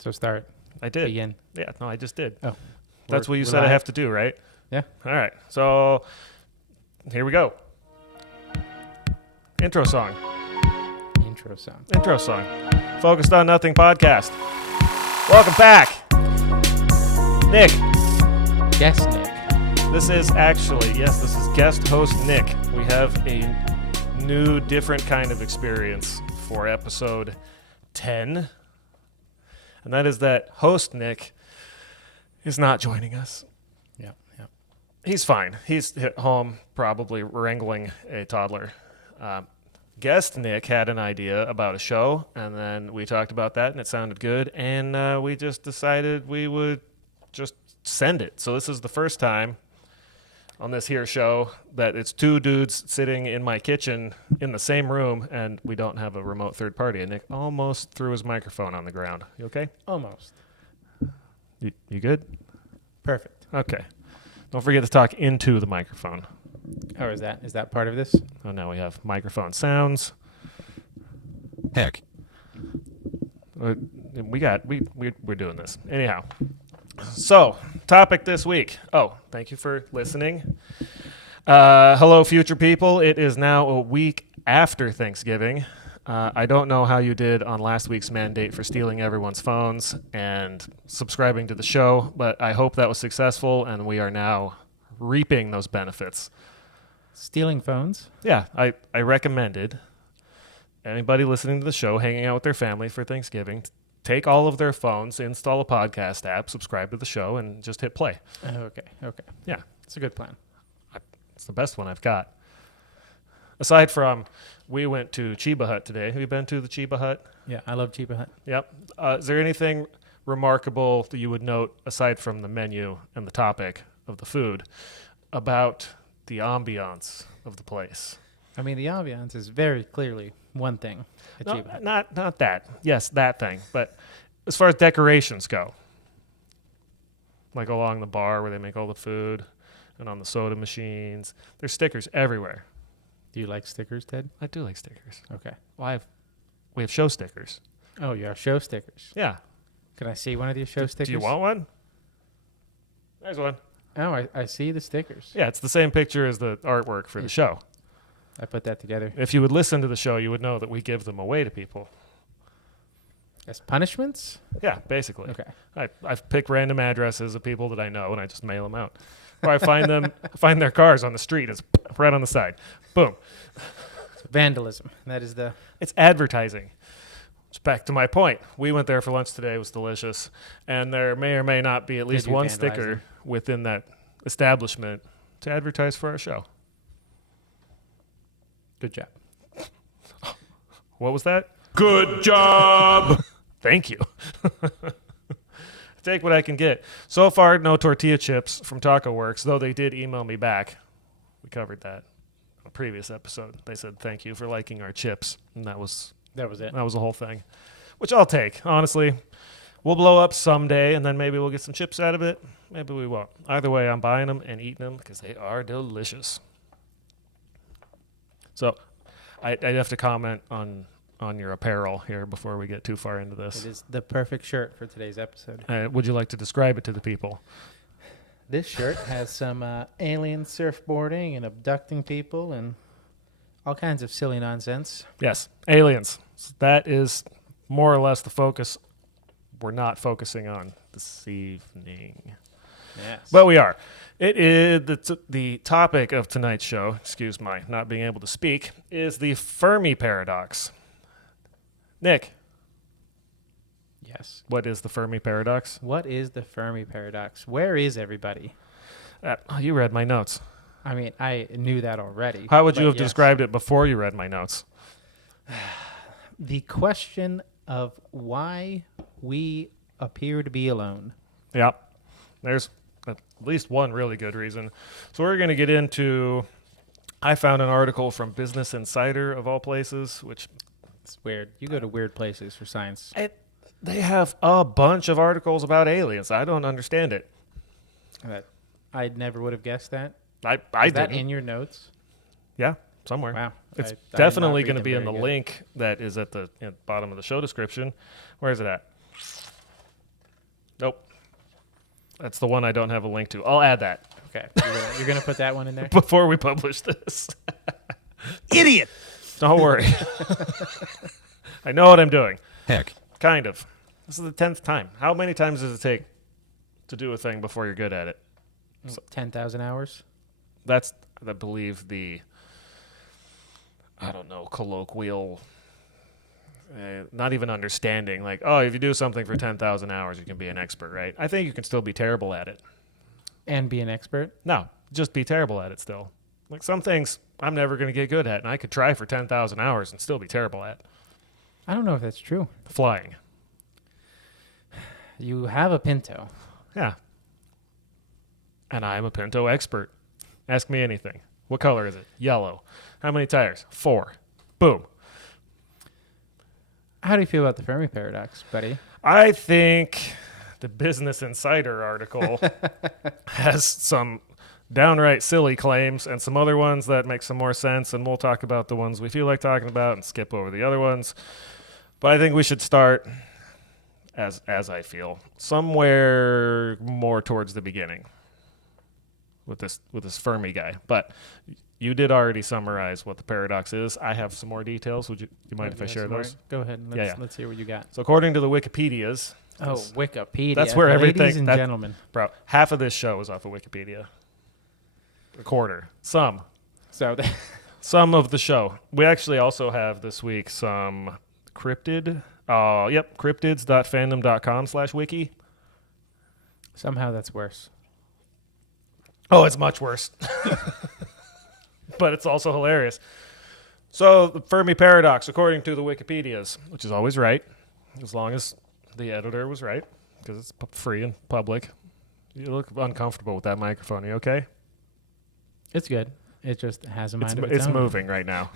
So start. I did. Begin. Yeah, no, I just did. Oh. That's what you said I have to do, right? Yeah. All right. So here we go. Intro song. Intro song. Intro song. Focused on Nothing podcast. Welcome back. Nick. Guest Nick. This is guest host Nick. We have a new, different kind of experience for episode 10. And that is that host Nick is not joining us. Yeah. He's fine. He's at home probably wrangling a toddler. Guest Nick had an idea about a show, and then we talked about that, and it sounded good, and we just decided we would just send it. So this is the first time on this here show that it's two dudes sitting in my kitchen in the same room, and we don't have a remote third party. And Nick almost threw his microphone on the ground. You okay? Almost. You good? Perfect. Okay. Don't forget to talk into the microphone. Oh, is that part of this? Oh, now we have microphone sounds. Heck. We're doing this. Anyhow. So, topic this week. Oh, thank you for listening. Hello, future people. It is now a week after Thanksgiving. I don't know how you did on last week's mandate for stealing everyone's phones and subscribing to the show, but I hope that was successful, and we are now reaping those benefits. Stealing phones? Yeah, I recommended anybody listening to the show hanging out with their family for Thanksgiving, take all of their phones, install a podcast app, subscribe to the show, and just hit play. Okay. Yeah. It's a good plan. It's the best one I've got. Aside from, we went to Chiba Hut today. Have you been to the Chiba Hut? Yeah, I love Chiba Hut. Yep. Is there anything remarkable that you would note, aside from the menu and the topic of the food, about the ambiance of the place? I mean, the ambiance is very clearly one thing at No, Chiba Hut. not that. Yes, that thing. But as far as decorations go, like along the bar where they make all the food and on the soda machines, there's stickers everywhere. Do you like stickers, Ted? I do like stickers. Okay. Well, we have show stickers. Oh, you have show stickers. Yeah. Can I see one of your show stickers? Do you want one? There's one. Oh, I see the stickers. Yeah, it's the same picture as the artwork for the show. I put that together. If you would listen to the show, you would know that we give them away to people. As punishments? Yeah, basically. Okay. I pick random addresses of people that I know, and I just mail them out. Or I find their cars on the street. It's right on the side. Boom. So vandalism. That is the... It's advertising. It's back to my point. We went there for lunch today. It was delicious. And there may or may not be at least one sticker within that establishment to advertise for our show. Good job. What was that? Good job. Thank you. Take what I can get. So far, no tortilla chips from Taco Works, though they did email me back. We covered that in a previous episode. They said thank you for liking our chips, and that was it. That was the whole thing, which I'll take. Honestly, we'll blow up someday, and then maybe we'll get some chips out of it. Maybe we won't. Either way, I'm buying them and eating them because they are delicious. So I'd have to comment on your apparel here before we get too far into this. It is the perfect shirt for today's episode. Would you like to describe it to the people? This shirt has some alien surfboarding and abducting people and all kinds of silly nonsense. Yes, aliens. So that is more or less the focus we're not focusing on this evening. Yes. But we are. It is the topic of tonight's show, excuse my not being able to speak, is the Fermi paradox. Nick. Yes. What is the Fermi paradox? What is the Fermi paradox? Where is everybody? You read my notes. I mean, I knew that already. How would you have described it before you read my notes? The question of why we appear to be alone. Yeah. There's at least one really good reason. So we're going to get into, I found an article from Business Insider of all places, which... It's weird. You go to weird places for science. They have a bunch of articles about aliens. I don't understand it. I never would have guessed that. I Is that didn't. in your notes? Yeah, somewhere. Wow. It's I did definitely not read going to them be in very the good. link that is at the bottom of the show description. Where is it at? That's the one I don't have a link to. I'll add that Okay. You're gonna put that one in there? before we publish this. Idiot. Don't worry. I know what I'm doing. Heck. Kind of. This is the 10th time. How many times does it take to do a thing before you're good at it? 10,000 hours? That's, I believe, the, I don't know, colloquial, not even understanding. Like, oh, if you do something for 10,000 hours, you can be an expert, right? I think you can still be terrible at it. And be an expert? No, just be terrible at it still. Like some things I'm never going to get good at, and I could try for 10,000 hours and still be terrible at. I don't know if that's true. Flying. You have a Pinto. Yeah. And I'm a Pinto expert. Ask me anything. What color is it? Yellow. How many tires? 4. Boom. How do you feel about the Fermi paradox, buddy? I think the Business Insider article has some downright silly claims and some other ones that make some more sense, and we'll talk about the ones we feel like talking about and skip over the other ones. But I think we should start, as I feel, somewhere more towards the beginning with this Fermi guy. But you did already summarize what the paradox is. I have some more details. Would you mind if I share those? Go ahead. And let's hear what you got. So according to the Wikipedias, Oh, Wikipedia. that's where Ladies everything. and gentlemen. Bro, half of this show is off of Wikipedia. A quarter. Some of the show. We actually also have this week some cryptids.fandom.com/wiki. Somehow that's worse. Oh, it's much worse. But it's also hilarious. So the Fermi paradox, according to the Wikipedias, which is always right, as long as the editor was right, because it's free and public. You look uncomfortable with that microphone. Are you okay? It's good. It just has a mind of its It's own. moving right now.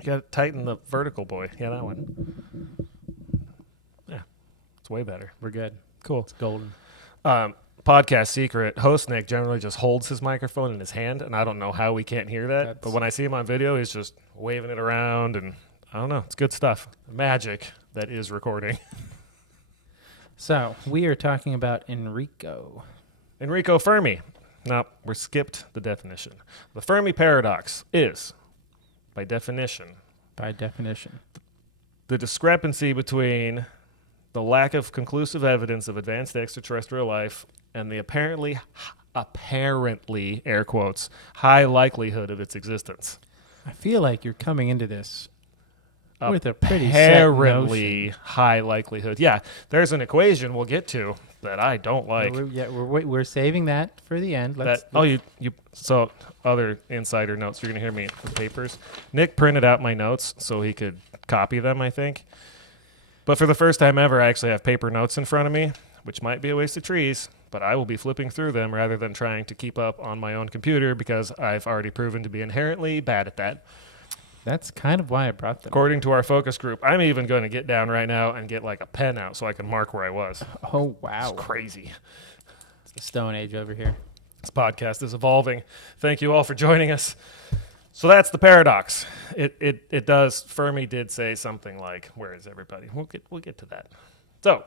You got to tighten the vertical, boy. Yeah, that one. Yeah, it's way better. We're good. Cool. It's golden. Podcast secret, host Nick generally just holds his microphone in his hand, and I don't know how we can't hear that. But when I see him on video, he's just waving it around, and I don't know. It's good stuff. Magic that is recording. So, we are talking about Enrico Fermi. No, we skipped the definition. The Fermi paradox is, by definition, by definition, the discrepancy between the lack of conclusive evidence of advanced extraterrestrial life and the apparently, air quotes, high likelihood of its existence. I feel like you're coming into this with a pretty set Apparently notion. high likelihood. Yeah, there's an equation we'll get to that I don't like. We're saving that for the end. So other insider notes. You're gonna hear me with papers. Nick printed out my notes so he could copy them, I think. But for the first time ever, I actually have paper notes in front of me, which might be a waste of trees, but I will be flipping through them rather than trying to keep up on my own computer because I've already proven to be inherently bad at that. That's kind of why I brought them. According to our focus group, I'm even going to get down right now and get like a pen out so I can mark where I was. Oh, wow. It's crazy. It's the Stone Age over here. This podcast is evolving. Thank you all for joining us. So that's the paradox. It does. Fermi did say something like, "Where is everybody?" We'll get to that. So,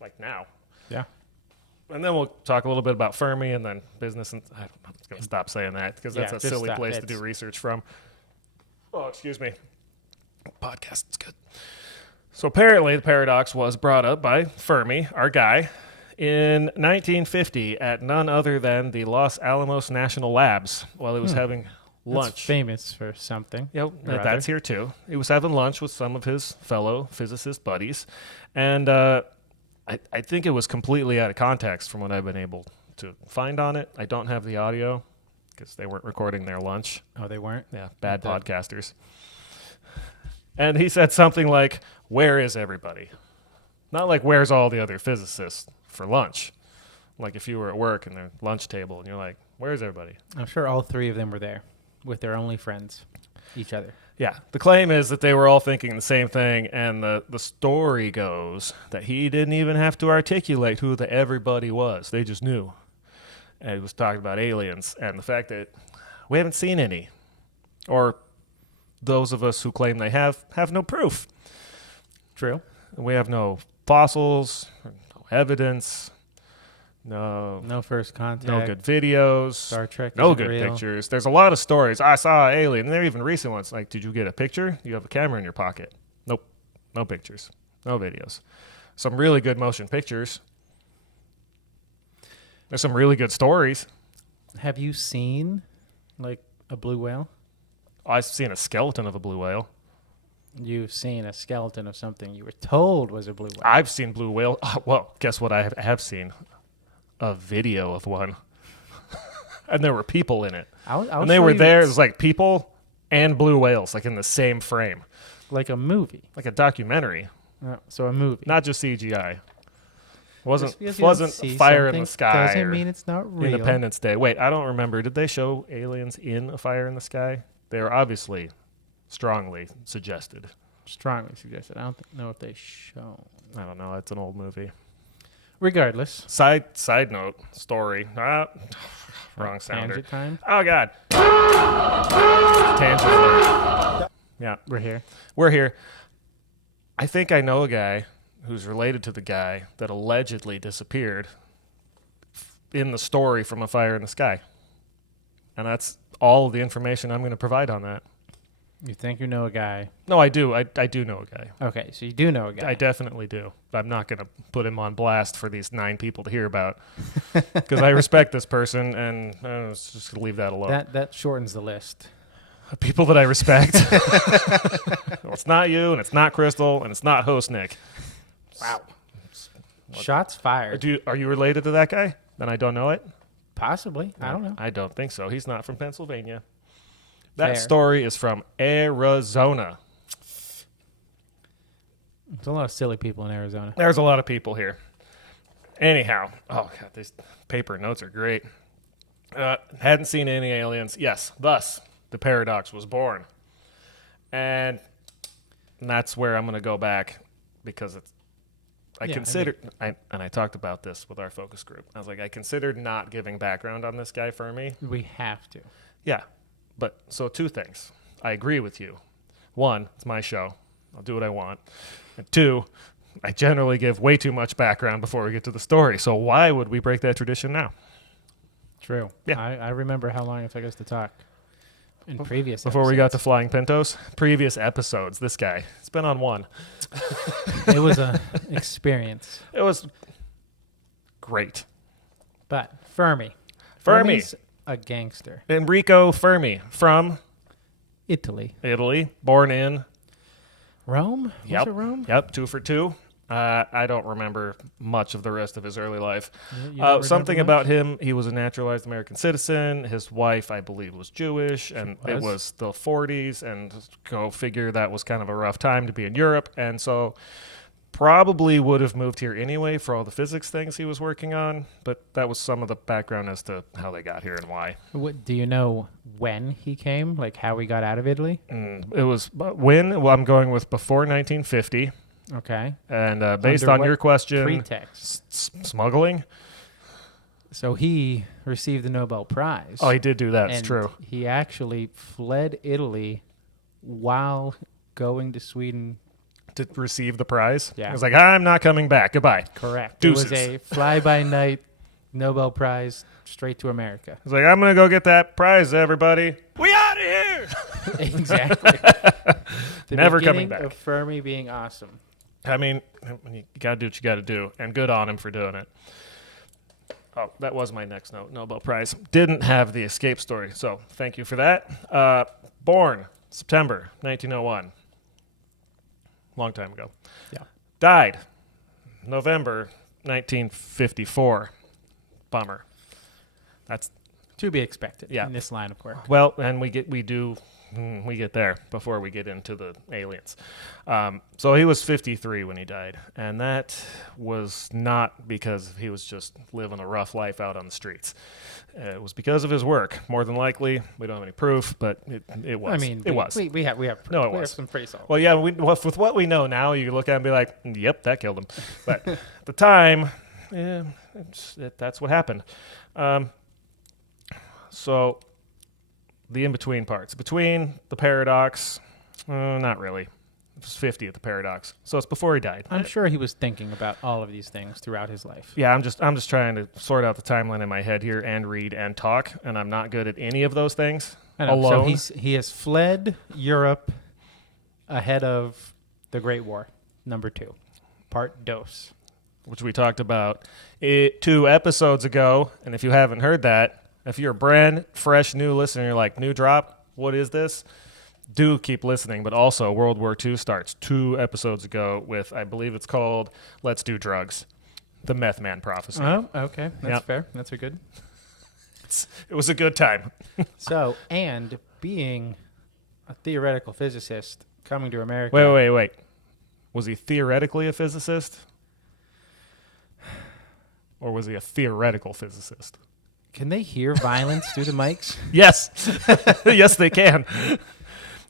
like now. Yeah. And then we'll talk a little bit about Fermi and then business. And I'm going to stop saying that because that's a just silly stop. place to do research from. Oh, excuse me. Podcast is good. So apparently the paradox was brought up by Fermi, our guy, in 1950 at none other than the Los Alamos National Labs while he was having lunch. That's famous for something. Yep, that's here too. He was having lunch with some of his fellow physicist buddies, and I think it was completely out of context from what I've been able to find on it. I don't have the audio because they weren't recording their lunch. Oh, they weren't? Yeah, bad podcasters. And he said something like, "Where is everybody?" Not like, "Where's all the other physicists for lunch?" Like if you were at work and their lunch table and you're like, "Where's everybody?" I'm sure all three of them were there with their only friends, each other. Yeah, the claim is that they were all thinking the same thing, and the story goes that he didn't even have to articulate who the everybody was. They just knew. And he was talking about aliens and the fact that we haven't seen any. Or those of us who claim they have no proof. True. We have no fossils, no evidence, No first contact. no good videos, Star Trek. no isn't good real. pictures. There's a lot of stories. I saw an alien, and they're even recent ones. Like, did you get a picture? You have a camera in your pocket. Nope. No pictures. No videos. Some really good motion pictures. There's some really good stories. Have you seen like a blue whale? I've seen a skeleton of a blue whale. You've seen a skeleton of something you were told was a blue whale. I've seen blue whale. Well, guess what I have seen? A video of one. And there were people in it. I'll and they show were you there. It was like people and blue whales, like in the same frame. like a movie. Like a documentary. So a movie. Not just CGI. Just because you Wasn't don't see Fire in something the Sky doesn't or mean it's not real. Independence Day. Wait, I don't remember. Did they show aliens in A Fire in the Sky? They were obviously strongly suggested. Strongly suggested. I don't know if they show. I don't know. It's an old movie. Regardless. Side note story. Wrong sounder. Tangent time. Oh God. Tangent alert. Yeah, We're here. we're here. I think I know a guy who's related to the guy that allegedly disappeared in the story from A Fire in the Sky. And that's all the information I'm going to provide on that. You think you know a guy. No, I do. I do know a guy. Okay, so you do know a guy. I definitely do. I'm not going to put him on blast for these 9 people to hear about because I respect this person, and I was just going to leave that alone. That shortens the list. People that I respect. Well, it's not you, and it's not Crystal, and it's not host Nick. Wow. Shots fired. Are you related to that guy? Then I don't know it? Possibly. I don't know. I don't think so. He's not from Pennsylvania. That Fair. story is from Arizona. There's a lot of silly people in Arizona. There's a lot of people here. Anyhow, oh God, these paper notes are great. Hadn't seen any aliens. Yes, thus the paradox was born. And that's where I'm going to go back because it's. I talked about this with our focus group. I was like, I considered not giving background on this guy, Fermi. We have to. Yeah. But so 2 things. I agree with you. 1, it's my show. I'll do what I want. And 2, I generally give way too much background before we get to the story. So why would we break that tradition now? True. Yeah. I remember how long it took us to talk in previous Before we got to episodes. Flying Pintos? Previous episodes, this guy. It's been on 1. It was an experience. It was great. But Fermi. Fermi. Fermi's a gangster. Enrico Fermi from Italy. Italy, born in... Rome? Was it Rome? Yep, 2 for 2. I don't remember much of the rest of his early life. You don't Something remember about him, he was a naturalized American citizen. His wife, I believe, was Jewish, and it was? was the 40s, and go figure that was kind of a rough time to be in Europe, and so probably would have moved here anyway for all the physics things he was working on, but that was some of the background as to how they got here and why. What, do you know when he came? Like how he got out of Italy? It was when? Well, I'm going with before 1950. Okay. And based Under on what your question, pretext? smuggling? So he received the Nobel Prize. Oh, he did do that. It's and true. He actually fled Italy while going to Sweden. To receive the prize? Yeah. He was like, I'm not coming back. Goodbye. Correct. Deuces. It was a fly-by-night Nobel Prize straight to America. He's like, I'm going to go get that prize, everybody. We out of here! Exactly. The Never coming beginning back. of Fermi being awesome. I mean, you got to do what you got to do, and good on him for doing it. Oh, that was my next note, Nobel Prize. Didn't have the escape story, so thank you for that. Born September 1901. Long time ago. Yeah. Died November 1954. Bummer. That's To be expected Yeah. in this line of work. well, and we get there before we get into the aliens. So he was 53 when he died, and that was not because he was just living a rough life out on the streets. It was because of his work, more than likely. We don't have any proof, but it was. I mean, it was. We have proof. No, it we have was. some pretty solid. Well, yeah, with what we know now, you look at it and be like, yep, that killed him. But at the time, yeah, that's what happened. So the in-between parts. Between the paradox, not really. It was 50 at the paradox. So it's before he died. I'm sure he was thinking about all of these things throughout his life. Yeah, I'm just trying to sort out the timeline in my head here and read and talk, and I'm not good at any of those things. I know. Alone. So he has fled Europe ahead of the Great War, number 2, part dos. Which we talked about 2 episodes ago. And if you haven't heard that, if you're a brand fresh new listener, you're like, new drop, what is this? Do keep listening. But also, World War II starts 2 episodes ago with, I believe it's called Let's Do Drugs, the Meth Man Prophecy. Oh, okay. That's Yep. fair. That's a good. It was a good time. So, and being a theoretical physicist coming to America. Wait. Was he theoretically a physicist? Or was he a theoretical physicist? Can they hear violence through the mics? Yes. Yes, they can.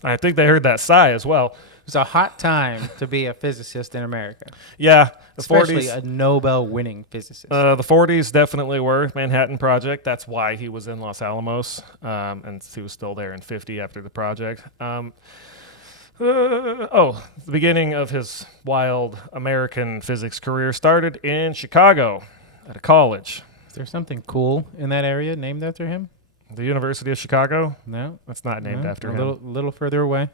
I think they heard that sigh as well. It's a hot time to be a physicist in America, Yeah, the especially 40s. a Nobel-winning physicist. The 40s definitely were Manhattan Project. That's why he was in Los Alamos, and he was still there in 50 after the project. The beginning of his wild American physics career started in Chicago at a college. Is there something cool in that area named after him? The University of Chicago? No, That's not named No? after a him. little further away.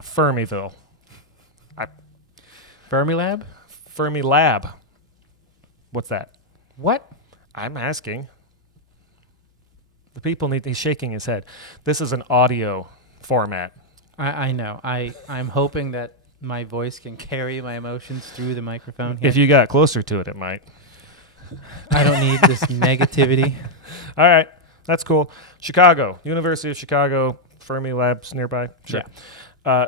Fermiville. Fermi Lab. Fermi Lab. What's that? What? I'm asking. The people need. He's shaking his head. This is an audio format. I know. I'm hoping that my voice can carry my emotions through the microphone here. If you got closer to it, it might. I don't need this negativity. All right. That's cool. Chicago. University of Chicago. Fermi Labs nearby. Sure.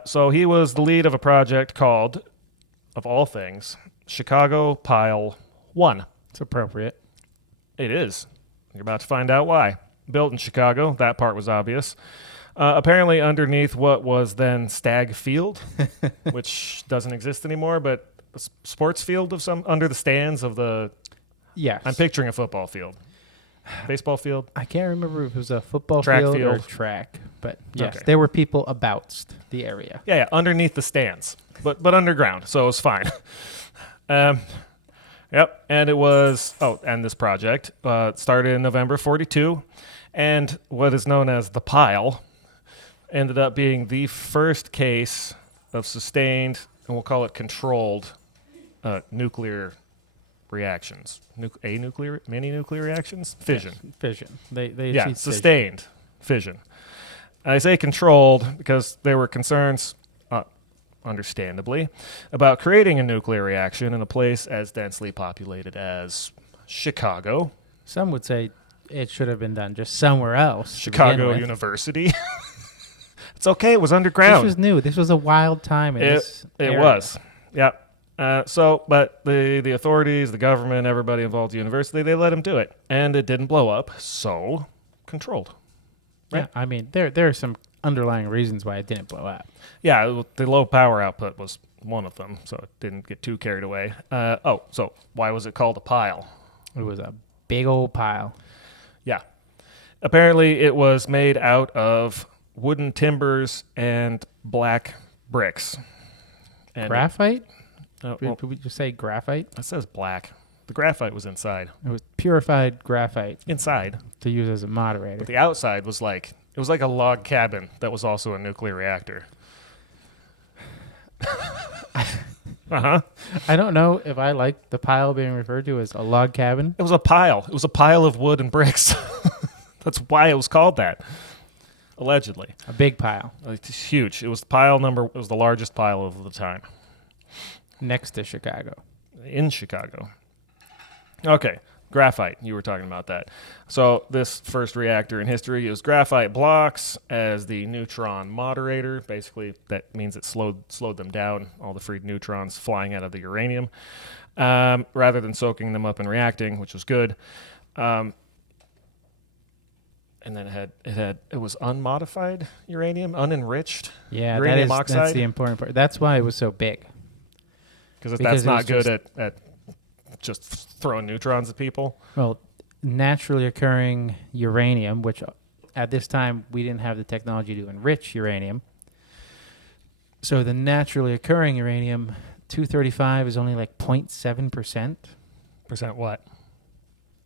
So he was the lead of a project called, of all things, Chicago Pile 1. It's appropriate. It is. You're about to find out why. Built in Chicago. That part was obvious. Apparently underneath what was then Stag Field, which doesn't exist anymore, but a sports field of some under the stands of the. Yes. I'm picturing a football field, baseball field. I can't remember if it was a football Track field or field. track, but yes, Okay. there were people about the area. Yeah, underneath the stands, but underground, so it was fine. Yep, and it was. And this project started in November '42, and what is known as the pile ended up being the first case of sustained, and we'll call it controlled, nuclear reactions. Many nuclear reactions? Fission. Yes, fission. They Yeah, achieved fission. sustained fission. I say controlled because there were concerns, understandably, about creating a nuclear reaction in a place as densely populated as Chicago. Some would say it should have been done just somewhere else. to begin Chicago with. University. It's okay. It was underground. This was new. This was a wild time in this It area. was. Yeah. But the authorities, the government, everybody involved at the university, they let him do it. And it didn't blow up, so controlled. Yeah, I mean, there are some underlying reasons why it didn't blow up. Yeah, the low power output was one of them, so it didn't get too carried away. So why was it called a pile? It was a big old pile. Yeah. Apparently, it was made out of wooden timbers and black bricks. And Graphite? well, Did we just say graphite? it says black. The graphite was inside. It was purified graphite Inside. to use as a moderator. But the outside was like, it was like a log cabin that was also a nuclear reactor. Uh-huh. I don't know if I like the pile being referred to as a log cabin. It was a pile. It was a pile of wood and bricks. That's why it was called that. Allegedly. A big pile It's huge. It was it was the largest pile of the time next to Chicago. in Chicago. Okay. Graphite. You were talking about that. So this first reactor in history used graphite blocks as the neutron moderator. Basically, that means it slowed them down, all the freed neutrons flying out of the uranium, rather than soaking them up and reacting, which was good. And then it was unmodified uranium, unenriched Yeah, uranium that's oxide. the important part. That's why it was so big. Because because that's it not was good at just throwing neutrons at people. Well, naturally occurring uranium, which at this time we didn't have the technology to enrich uranium, So the naturally occurring uranium 235 is only like 0.7% Percent what?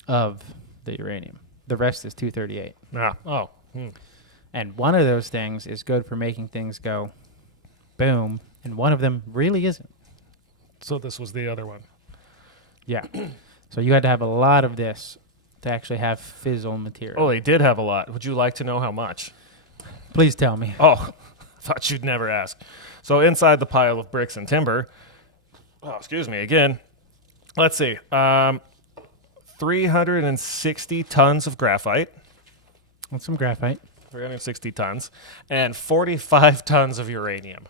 of the uranium. The rest is 238. Oh. And one of those things is good for making things go boom, and one of them really isn't. So this was the other one. Yeah. So you had to have a lot of this to actually have fissile material. Oh, they did have a lot. Would you like to know how much? Please tell me. Oh, thought you'd never ask. So inside the pile of bricks and timber, excuse me again, let's see, 360 tons of graphite, That's some graphite. 360 tons, and 45 tons of uranium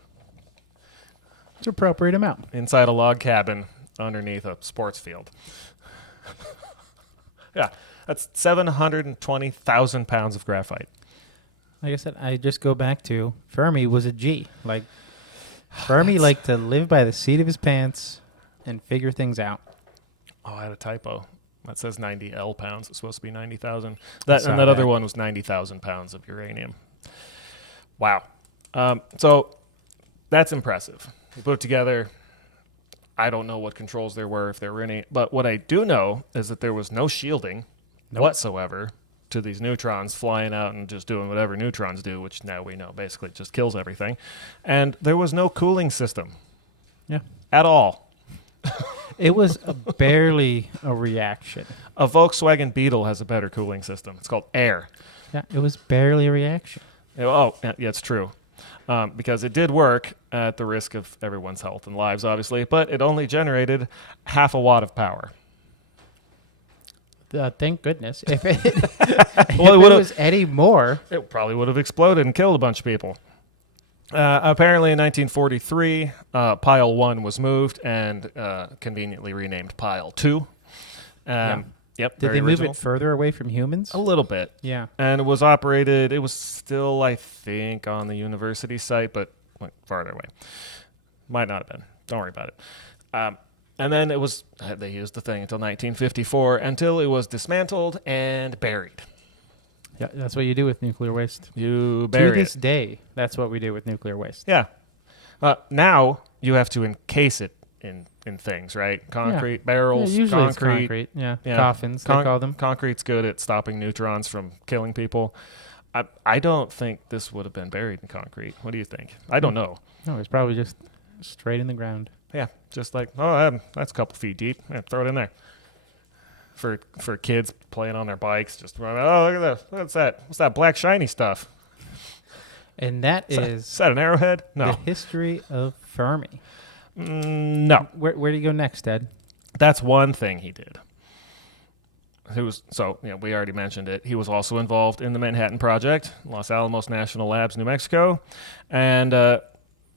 It's an appropriate amount. inside a log cabin underneath a sports field. Yeah, that's 720,000 pounds of graphite. Like I said, I just go back to Fermi was a G. Like, Fermi liked to live by the seat of his pants and figure things out. Oh, I had a typo. That says 90 L pounds. It's supposed to be 90,000. I saw And that other that. one was 90,000 pounds of uranium. Wow. So that's impressive. You put it together. I don't know what controls there were, if there were any. But what I do know is that there was no shielding whatsoever to these neutrons flying out and just doing whatever neutrons do, which now we know basically just kills everything. And there was no cooling system. Yeah. At all. It was barely a reaction. A Volkswagen Beetle has a better cooling system. It's called air. Yeah, it was barely a reaction. Oh, yeah, it's true. Because it did work at the risk of everyone's health and lives, obviously, but it only generated half a watt of power. Thank goodness. If it, Well, it if it would've- was any more, It probably would have exploded and killed a bunch of people. Apparently, in 1943, Pile 1 was moved and conveniently renamed Pile 2. Yeah. Yep. did very they move original. it further away from humans? A little bit. Yeah. And it was operated, it was still, I think, on the university site, but went farther away. Might not have been. Don't worry about it. And then it was, they used the thing until 1954, until it was dismantled and buried. Yeah, that's what you do with nuclear waste. You To bury this it. day, that's what we do with nuclear waste. Yeah. Now you have to encase it in things, right? Concrete, barrels, Yeah, usually concrete. it's concrete. Yeah. Yeah. Coffins, they call them. Concrete's good at stopping neutrons from killing people. I don't think this would have been buried in concrete. What do you think? I don't know. No, it's probably just straight in the ground. Yeah, just like, that's a couple feet deep. Yeah, throw it in there. For kids playing on their bikes, just run. Oh, look at that! What's that? What's that black shiny stuff? And that Is is that an arrowhead? the No, history of Fermi. No. Where do you go next, Ed? That's one thing he did. We already mentioned it. He was also involved in the Manhattan Project, Los Alamos National Labs, New Mexico, and I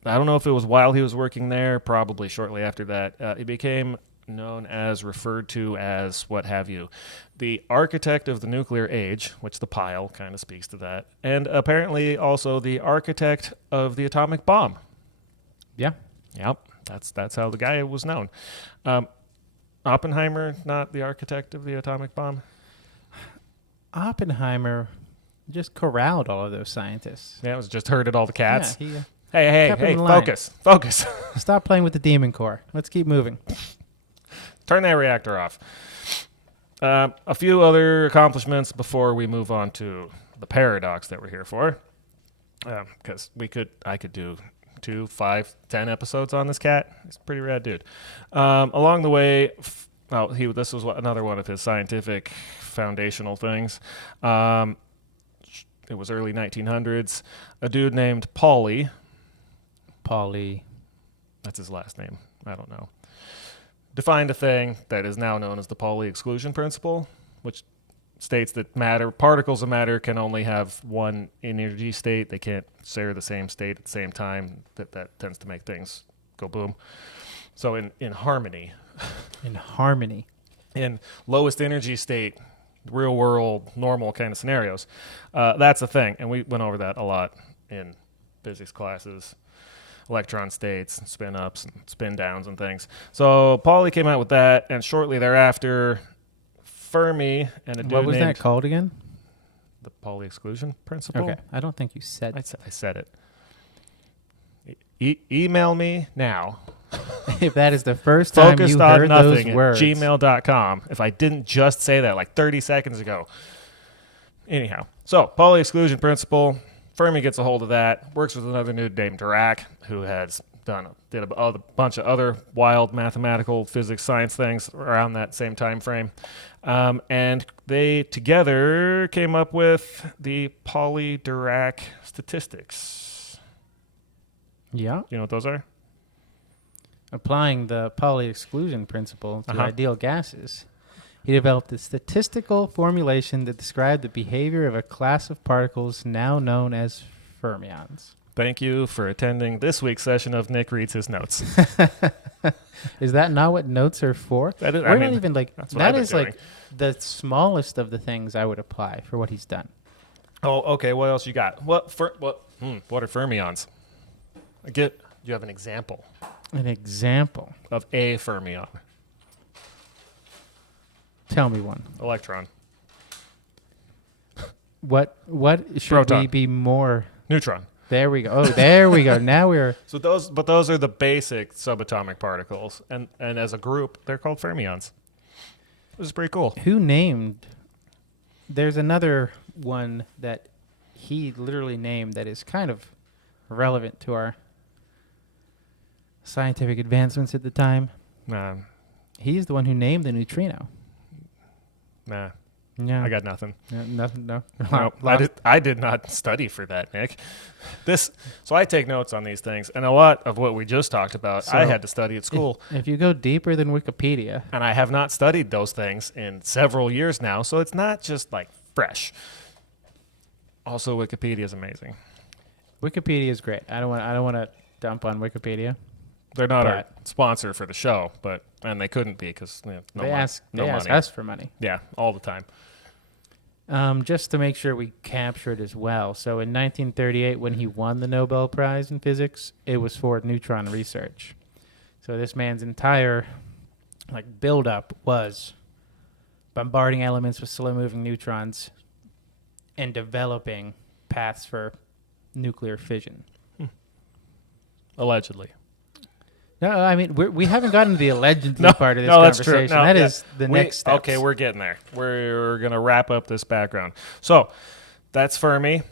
don't know if it was while he was working there, probably shortly after that. He became referred to as, what have you, the architect of the nuclear age, which the pile kind of speaks to that, and apparently also the architect of the atomic bomb. Yeah. Yep, that's how the guy was known. Oppenheimer, not the architect of the atomic bomb? Oppenheimer just corralled all of those scientists. Yeah, it was just herded all the cats. Yeah, he, Hey, kept them in line. focus. stop playing with the demon core. Let's keep moving. Turn that reactor off. A few other accomplishments before we move on to the paradox that we're here for. Because I could do 2, 5, 10 episodes on this cat. He's a pretty rad dude. Along the way, this was another one of his scientific foundational things. It was early 1900s. A dude named Pauly. That's his last name. I don't know. Defined a thing that is now known as the Pauli exclusion principle, which states that particles of matter can only have one energy state. They can't share the same state at the same time. That tends to make things go boom. So in harmony. In harmony. In lowest energy state, real world, normal kind of scenarios, that's a thing. And we went over that a lot in physics classes. Electron states, spin ups, and spin downs, and things. So Pauly came out with that, and shortly thereafter, Fermi and a dude What was named that called again? the Pauli exclusion principle. Okay. I don't think you said. I said it. email me now. If that is the first time you Focused on heard those nothing at words. gmail.com. If I didn't just say that like 30 seconds ago. Anyhow, so Pauli exclusion principle. Fermi gets a hold of that. Works with another dude named Dirac, who did a bunch of other wild mathematical physics science things around that same time frame. And they together came up with the Pauli-Dirac statistics. Yeah. You know what those are? Applying the Pauli exclusion principle to Uh-huh. ideal gases, he developed a statistical formulation that described the behavior of a class of particles now known as fermions. Thank you for attending this week's session of Nick Reads His Notes. Is that not what notes are for? That is, We're not even like that's what that I've been is doing. like the smallest of the things I would apply for what he's done. Oh, okay. What else you got? What are fermions? You have an example An example. of a fermion. Tell me one. Electron. What should Proton. we be more? Neutron. There we go. Oh, there we go. Now we're So those are the basic subatomic particles, and as a group, they're called fermions. This is pretty cool. who named? There's another one that he literally named that is kind of relevant to our scientific advancements at the time. Nah, He's the one who named the neutrino. nah. Yeah, I got nothing. nothing. No, Nope, I did not study for that, Nick. So I take notes on these things, and a lot of what we just talked about, I So, had to study at school, If you go deeper than Wikipedia, and I have not studied those things in several years now, so it's not just like fresh. Also, Wikipedia is amazing. Wikipedia is great. I don't want to dump on Wikipedia. They're not our But- sponsor for the show, and they couldn't be because They ask money. us for money. Yeah, all the time. Just to make sure we capture it as well. So in 1938, when he won the Nobel Prize in Physics, it was for neutron research. So this man's entire build-up was bombarding elements with slow-moving neutrons and developing paths for nuclear fission. Allegedly. No, I mean we haven't gotten to the allegedly No, part of this no, that's true. conversation. No, That yeah. is the next step. Okay, we're getting there. We're going to wrap up this background. So that's Fermi,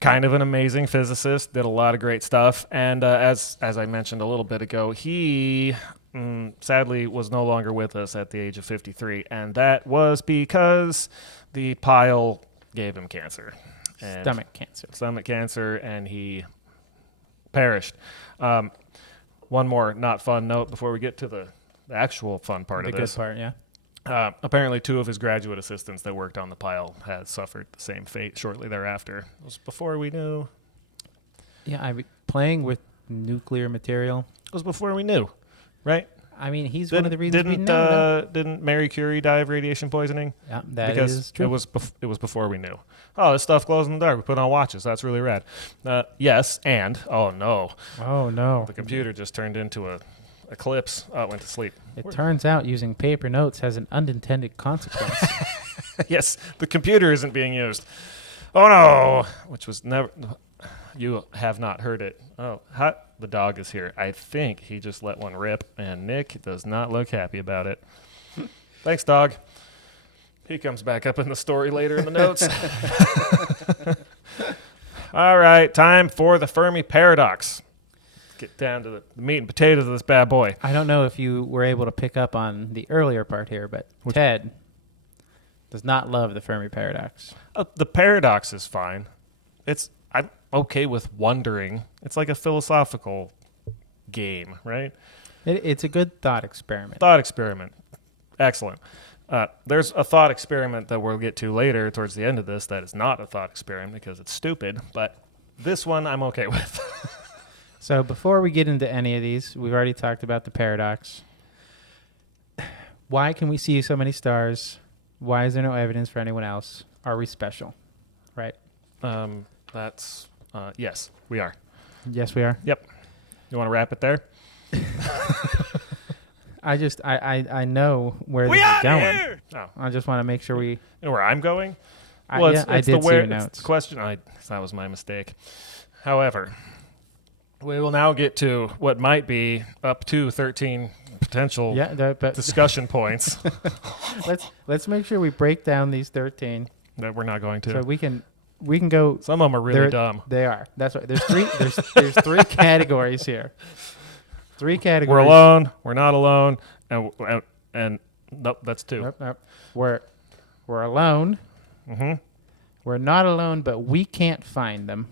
kind of an amazing physicist, did a lot of great stuff. And as I mentioned a little bit ago, he sadly was no longer with us at the age of 53. And that was because the pile gave him cancer. And Stomach cancer. and he perished. One more not fun note before we get to the actual fun part The of good this. part, yeah. Apparently, two of his graduate assistants that worked on the pile had suffered the same fate shortly thereafter. It was before we knew. Yeah, playing with nuclear material. It was before we knew, right? I mean, he's one of the reasons we know. No. Didn't Marie Curie die of radiation poisoning? Yeah, that Because is true. it was before we knew. Oh, this stuff glows in the dark. We put on watches. That's really rad. Yes, and oh no, Oh, no. the computer just turned into a eclipse. Oh, it went to sleep. It turns out using paper notes has an unintended consequence. Yes, the computer isn't being used. Oh no, which was never. You have not heard it. Oh, the dog is here. I think he just let one rip, and Nick does not look happy about it. Thanks, dog. He comes back up in the story later in the notes. All right, time for the Fermi paradox. Get down to the meat and potatoes of this bad boy. I don't know if you were able to pick up on the earlier part here, but Ted does not love the Fermi paradox. The paradox is fine. I'm okay with wondering. It's like a philosophical game, right? It's a good thought experiment. Thought experiment. Excellent. There's a thought experiment that we'll get to later towards the end of this that is not a thought experiment because it's stupid, but this one I'm okay with. So before we get into any of these, we've already talked about the paradox. Why can we see so many stars? Why is there no evidence for anyone else? Are we special? Right? Yes, we are. Yes, we are. Yep. You want to wrap it there? I know where We this is out going. here! Oh, I just want to make sure we. you know where I'm going? I did see your It's notes. the question. That was my mistake. However, We will now get to what might be up to 13 potential but discussion points let's make sure we break down these 13 that we're not going to. so we can go. Some of them are really dumb. They are. That's right. There's three categories here. Three categories. We're alone. We're not alone. And nope, that's two. Nope. We're alone. Mm-hmm. We're not alone, but we can't find them.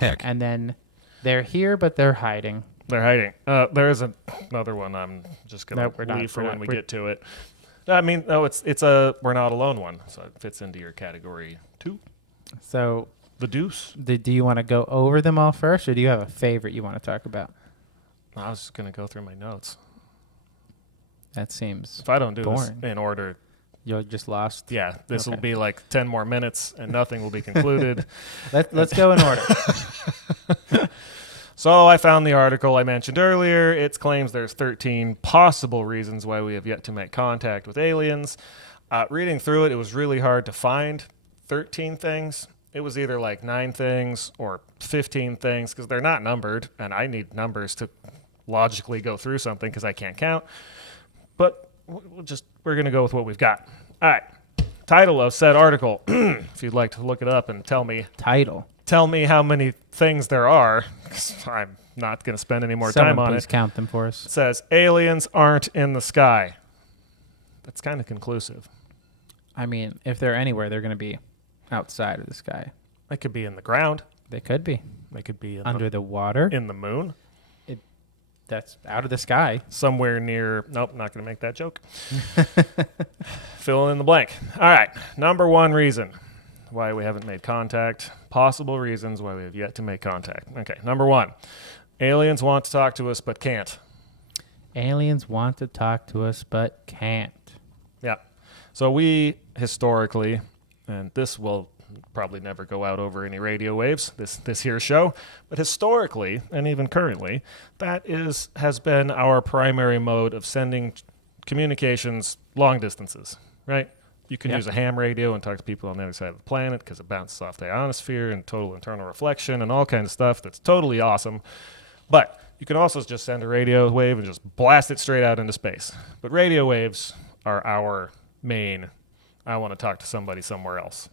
Heck. And then they're here, but they're hiding. They're hiding. There is another one. I'm just gonna leave for when we get to it. I mean, no, it's a we're not alone one, so it fits into your category 2. So The deuce. do you want to go over them all first, or do you have a favorite you want to talk about? I was just gonna go through my notes. That seems If I don't do boring. this in order, You're just lost. yeah, this will Okay. be like 10 more minutes and nothing will be concluded. Let's go in order. So I found the article I mentioned earlier. It claims there's 13 possible reasons why we have yet to make contact with aliens. Reading through it, it was really hard to find 13 things. It was either like 9 things or 15 things because they're not numbered, and I need numbers to logically go through something because I can't count. But we're going to go with what we've got. All right. Title of said article, if you'd like to look it up and tell me how many things there are, 'cause I'm not going to spend any more time on please it. count them for us. It says, aliens aren't in the sky. That's kind of conclusive. I mean, if they're anywhere, they're going to be outside of the sky. They could be in the ground. They could be They could be under the water. in the moon. That's out of the sky. Somewhere near... Nope, not going to make that joke. Fill in the blank. All right. Number 1 reason why we haven't made contact. Possible reasons why we have yet to make contact. Okay, number 1. Aliens want to talk to us but can't. Aliens want to talk to us but can't. Yeah. So we historically, and this will probably never go out over any radio waves, this here show, but historically and even currently, that has been our primary mode of sending communications long distances, right? You can use a ham radio and talk to people on the other side of the planet because it bounces off the ionosphere and total internal reflection and all kinds of stuff that's totally awesome. But you can also just send a radio wave and just blast it straight out into space. But radio waves are our main, I want to talk to somebody somewhere else.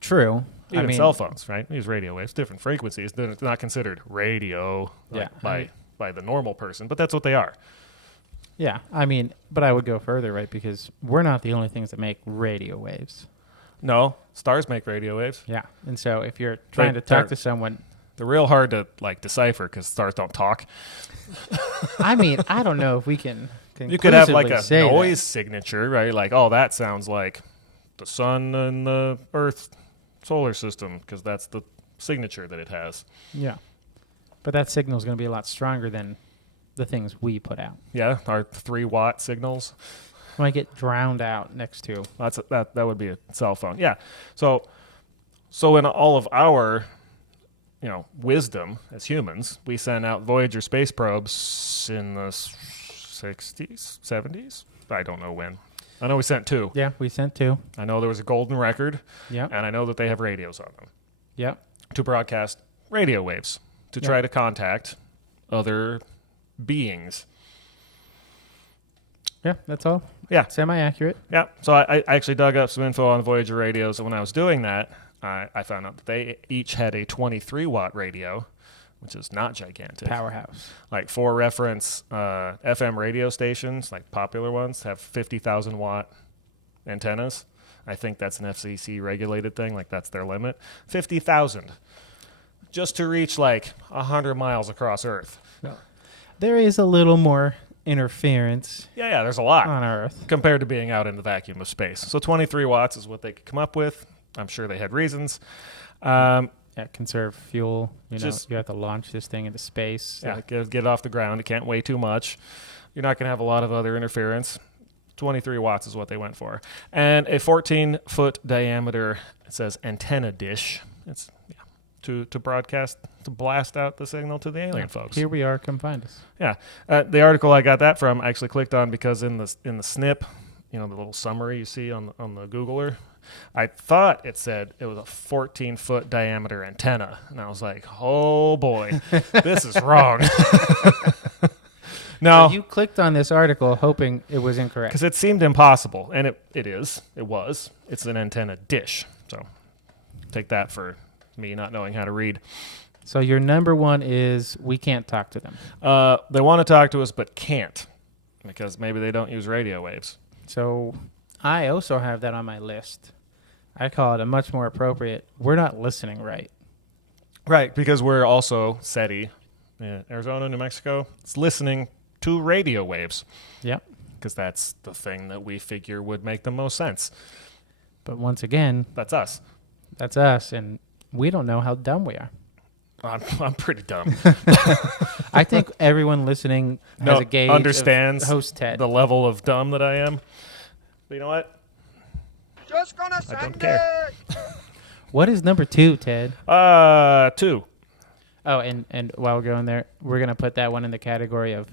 True. Even cell phones, right? We use radio waves, different frequencies. They're not considered radio by the normal person, but that's what they are. Yeah, I mean, but I would go further, right? Because we're not the only things that make radio waves. No, stars make radio waves. Yeah, and so if you're trying to talk to someone, they're real hard to decipher because stars don't talk. I mean, I don't know if we can. You could have like a say noise signature, right? Like, oh, that sounds like the sun and the Earth solar system because that's the signature that it has. Yeah, but that signal is going to be a lot stronger than the things we put out. Yeah, our 3-watt signals. Might get drowned out next to. That would be a cell phone. Yeah. So in all of our wisdom as humans, we sent out Voyager space probes in the 60s, 70s. I don't know when. I know we sent 2. Yeah, we sent 2. I know there was a golden record. Yeah. And I know that they have radios on them. Yep. To broadcast radio waves to try to contact other beings. Yeah, that's all. Yeah. Semi-accurate. Yeah. So I actually dug up some info on Voyager radios, and when I was doing that, I found out that they each had a 23-watt radio, which is not gigantic. Powerhouse. Like, for reference, FM radio stations, like popular ones, have 50,000-watt antennas. I think that's an FCC-regulated thing. Like, that's their limit. 50,000. Just to reach, 100 miles across Earth. There is a little more interference Yeah, there's a lot on Earth compared to being out in the vacuum of space. So 23 watts is what they could come up with. I'm sure they had reasons. Conserve fuel. You Just- have to launch this thing into space. Yeah, get it off the ground. It can't weigh too much. You're not going to have a lot of other interference. 23 watts is what they went for. And a 14-foot diameter, it says, antenna dish. It's to broadcast, to blast out the signal to the alien folks. Here we are. Come find us. Yeah. The article I got that from, I actually clicked on because in the snip the little summary you see on the Googler. I thought it said it was a 14-foot diameter antenna, and I was like, "Oh boy, this is wrong." No, So you clicked on this article hoping it was incorrect. because it seemed impossible, and it is. It was. It's an antenna dish. So take that for me not knowing how to read. So your number one is we can't talk to them. They want to talk to us, but can't because maybe they don't use radio waves. So I also have that on my list. I call it a much more appropriate, we're not listening right. Right, because we're also SETI, Arizona, New Mexico. It's listening to radio waves Yep. because that's the thing that we figure would make the most sense. But once again, That's us. that's us, and we don't know how dumb we are. I'm pretty dumb. I think everyone listening has a gauge understands of host Ted. the level of dumb that I am. But you know what? Just gonna I send don't care. What is number 2, Ted? 2. Oh, and while we're going there, we're going to put that one in the category of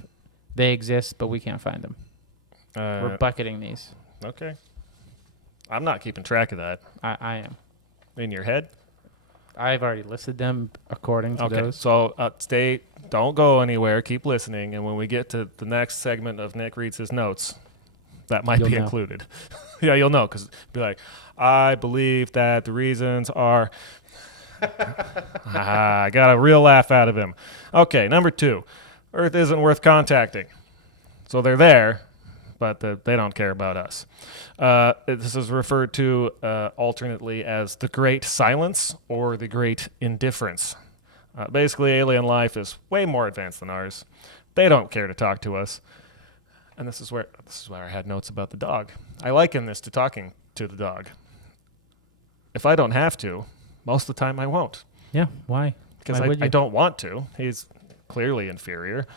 they exist, but we can't find them. We're bucketing these. Okay. I'm not keeping track of that. I am. In your head? I've already listed them according to Okay. those. So don't go anywhere. Keep listening. And when we get to the next segment of Nick reads his notes, that might You'll be know. included. Yeah, you'll know because be like, I believe that the reasons are. I got a real laugh out of him. Okay, number 2. Earth isn't worth contacting. So they're there, but they don't care about us. This is referred to alternately as the Great Silence or the Great Indifference. Basically, alien life is way more advanced than ours. They don't care to talk to us. And this is where I had notes about the dog. I liken this to talking to the dog. If I don't have to, most of the time I won't. Yeah, why? Because Why would I you? don't want to. He's clearly inferior.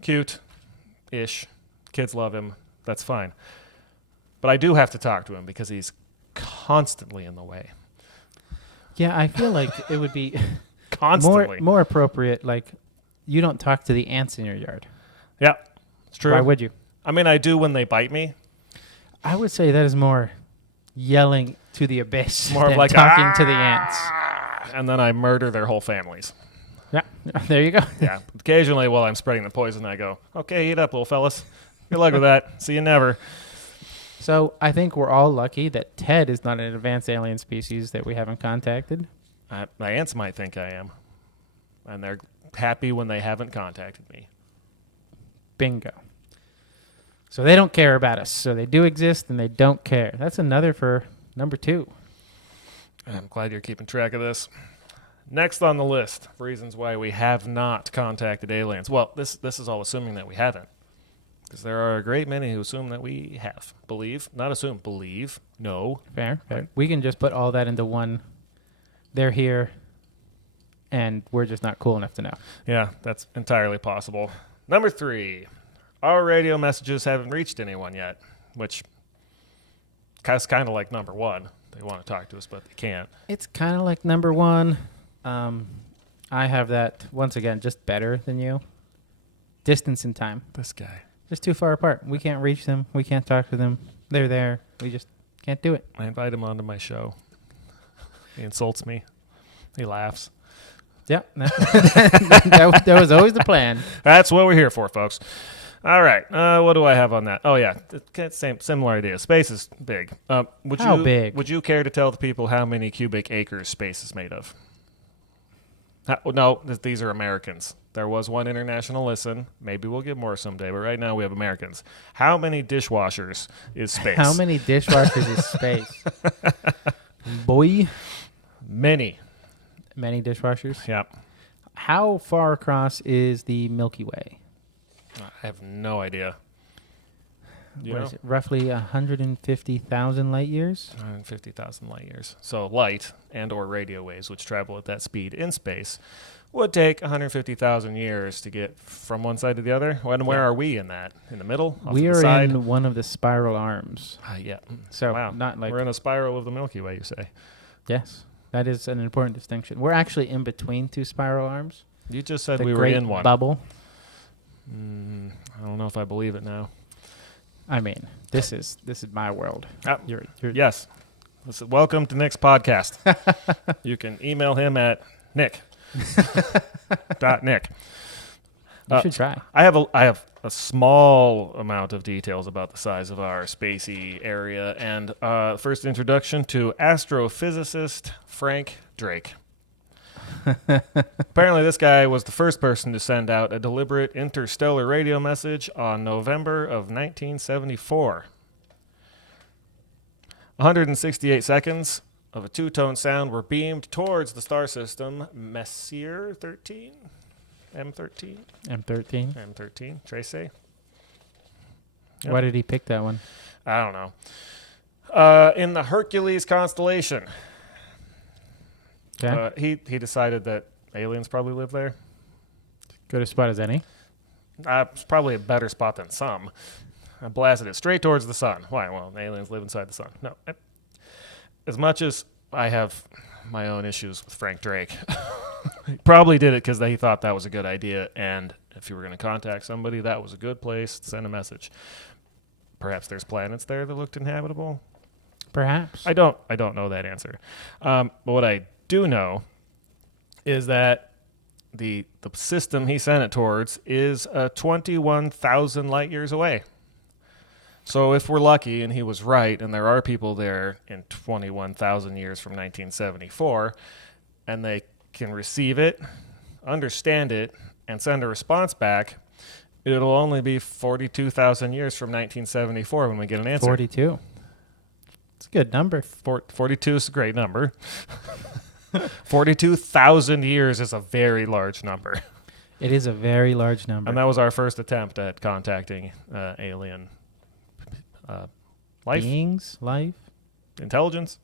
Cute-ish. Kids love him. That's fine. But I do have to talk to him because he's constantly in the way. Yeah, I feel like it would be Constantly. more appropriate, like, you don't talk to the ants in your yard. Yeah, it's true. Why would you? I mean, I do when they bite me. I would say that is more yelling to the abyss More of than like, talking to the ants. And then I murder their whole families. Yeah, there you go. Yeah. Occasionally, while I'm spreading the poison, I go, okay, eat up, little fellas. Good luck with that. See you never. So I think we're all lucky that Ted is not an advanced alien species that we haven't contacted. My aunts might think I am. And they're happy when they haven't contacted me. Bingo. So they don't care about us. So they do exist and they don't care. That's another for number 2. I'm glad you're keeping track of this. Next on the list, reasons why we have not contacted aliens. Well, this is all assuming that we haven't. Because there are a great many who assume that we have. Believe. Not assume. Believe. No. Fair. We can just put all that into one. They're here and we're just not cool enough to know. Yeah, that's entirely possible. Number 3. Our radio messages haven't reached anyone yet, which is kind of like number 1. They want to talk to us, but they can't. It's kind of like number 1. I have that, once again, just better than you. Distance and time. This guy. Just too far apart. We can't reach them. We can't talk to them. They're there. We just can't do it. I invite him onto my show. He insults me. He laughs. Yeah, that was always the plan. That's what we're here for, folks. All right. What do I have on that? Oh, yeah. Similar idea. Space is big. How big? Would you care to tell the people how many cubic acres space is made of? No, these are Americans. There was one international listen. Maybe we'll get more someday, but right now we have Americans. How many dishwashers is space? How many dishwashers is space? Boy. Many. Many dishwashers? Yeah. How far across is the Milky Way? I have no idea. What is it? Roughly 150,000 light years? 150,000 light years. So light and or radio waves, which travel at that speed in space, would take 150,000 years to get from one side to the other. Where are we in that? In the middle? Off We to the are side? in one of the spiral arms. Yeah. So Wow. not like... We're in a spiral of the Milky Way, you say. Yes. That is an important distinction. We're actually in between 2 spiral arms. You just said The we were great in one. bubble. I don't know if I believe it now. I mean, this is my world. You're Yes. Welcome to Nick's podcast. You can email him at nick. .nick. You should try. I have a small amount of details about the size of our spacey area, and first introduction to astrophysicist Frank Drake. Apparently, this guy was the first person to send out a deliberate interstellar radio message on November of 1974. 168 seconds of a two-tone sound were beamed towards the star system Messier 13. M13? M13. M13, Tracy. Yep. Why did he pick that one? I don't know. In the Hercules constellation. Okay. He decided that aliens probably live there. Good a spot as any. It's probably a better spot than some. I blasted it straight towards the sun. Why? Well, aliens live inside the sun. No. As much as I have my own issues with Frank Drake, he probably did it because he thought that was a good idea, and if you were going to contact somebody, that was a good place to send a message. Perhaps there's planets there that looked inhabitable. Perhaps. I don't know that answer. But what I do know is that the system he sent it towards is 21,000 light years away. So if we're lucky and he was right, and there are people there in 21,000 years from 1974, and they can receive it, understand it, and send a response back, it'll only be 42,000 years from 1974 when we get an answer. 42. It's a good number. 42 is a great number. 42,000 years is a very large number. It is a very large number. And that was our first attempt at contacting alien life. Beings? Life? Intelligence.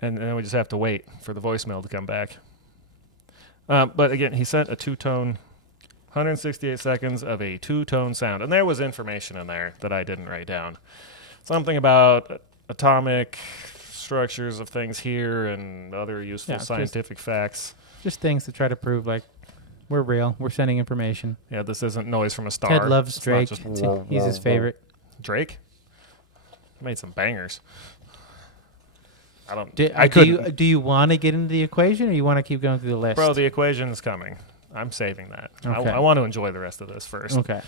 And then we just have to wait for the voicemail to come back. But again, he sent a two-tone, 168 seconds of a two-tone sound. And there was information in there that I didn't write down. Something about atomic structures of things here and other useful scientific facts. Just things to try to prove, like, we're real. We're sending information. Yeah, this isn't noise from a star. Ted loves It's Drake. not just He's his favorite. Drake? Made some bangers. Do you want to get into the equation, or you want to keep going through the list? Bro, the equation is coming. I'm saving that. Okay. I want to enjoy the rest of this first. Okay.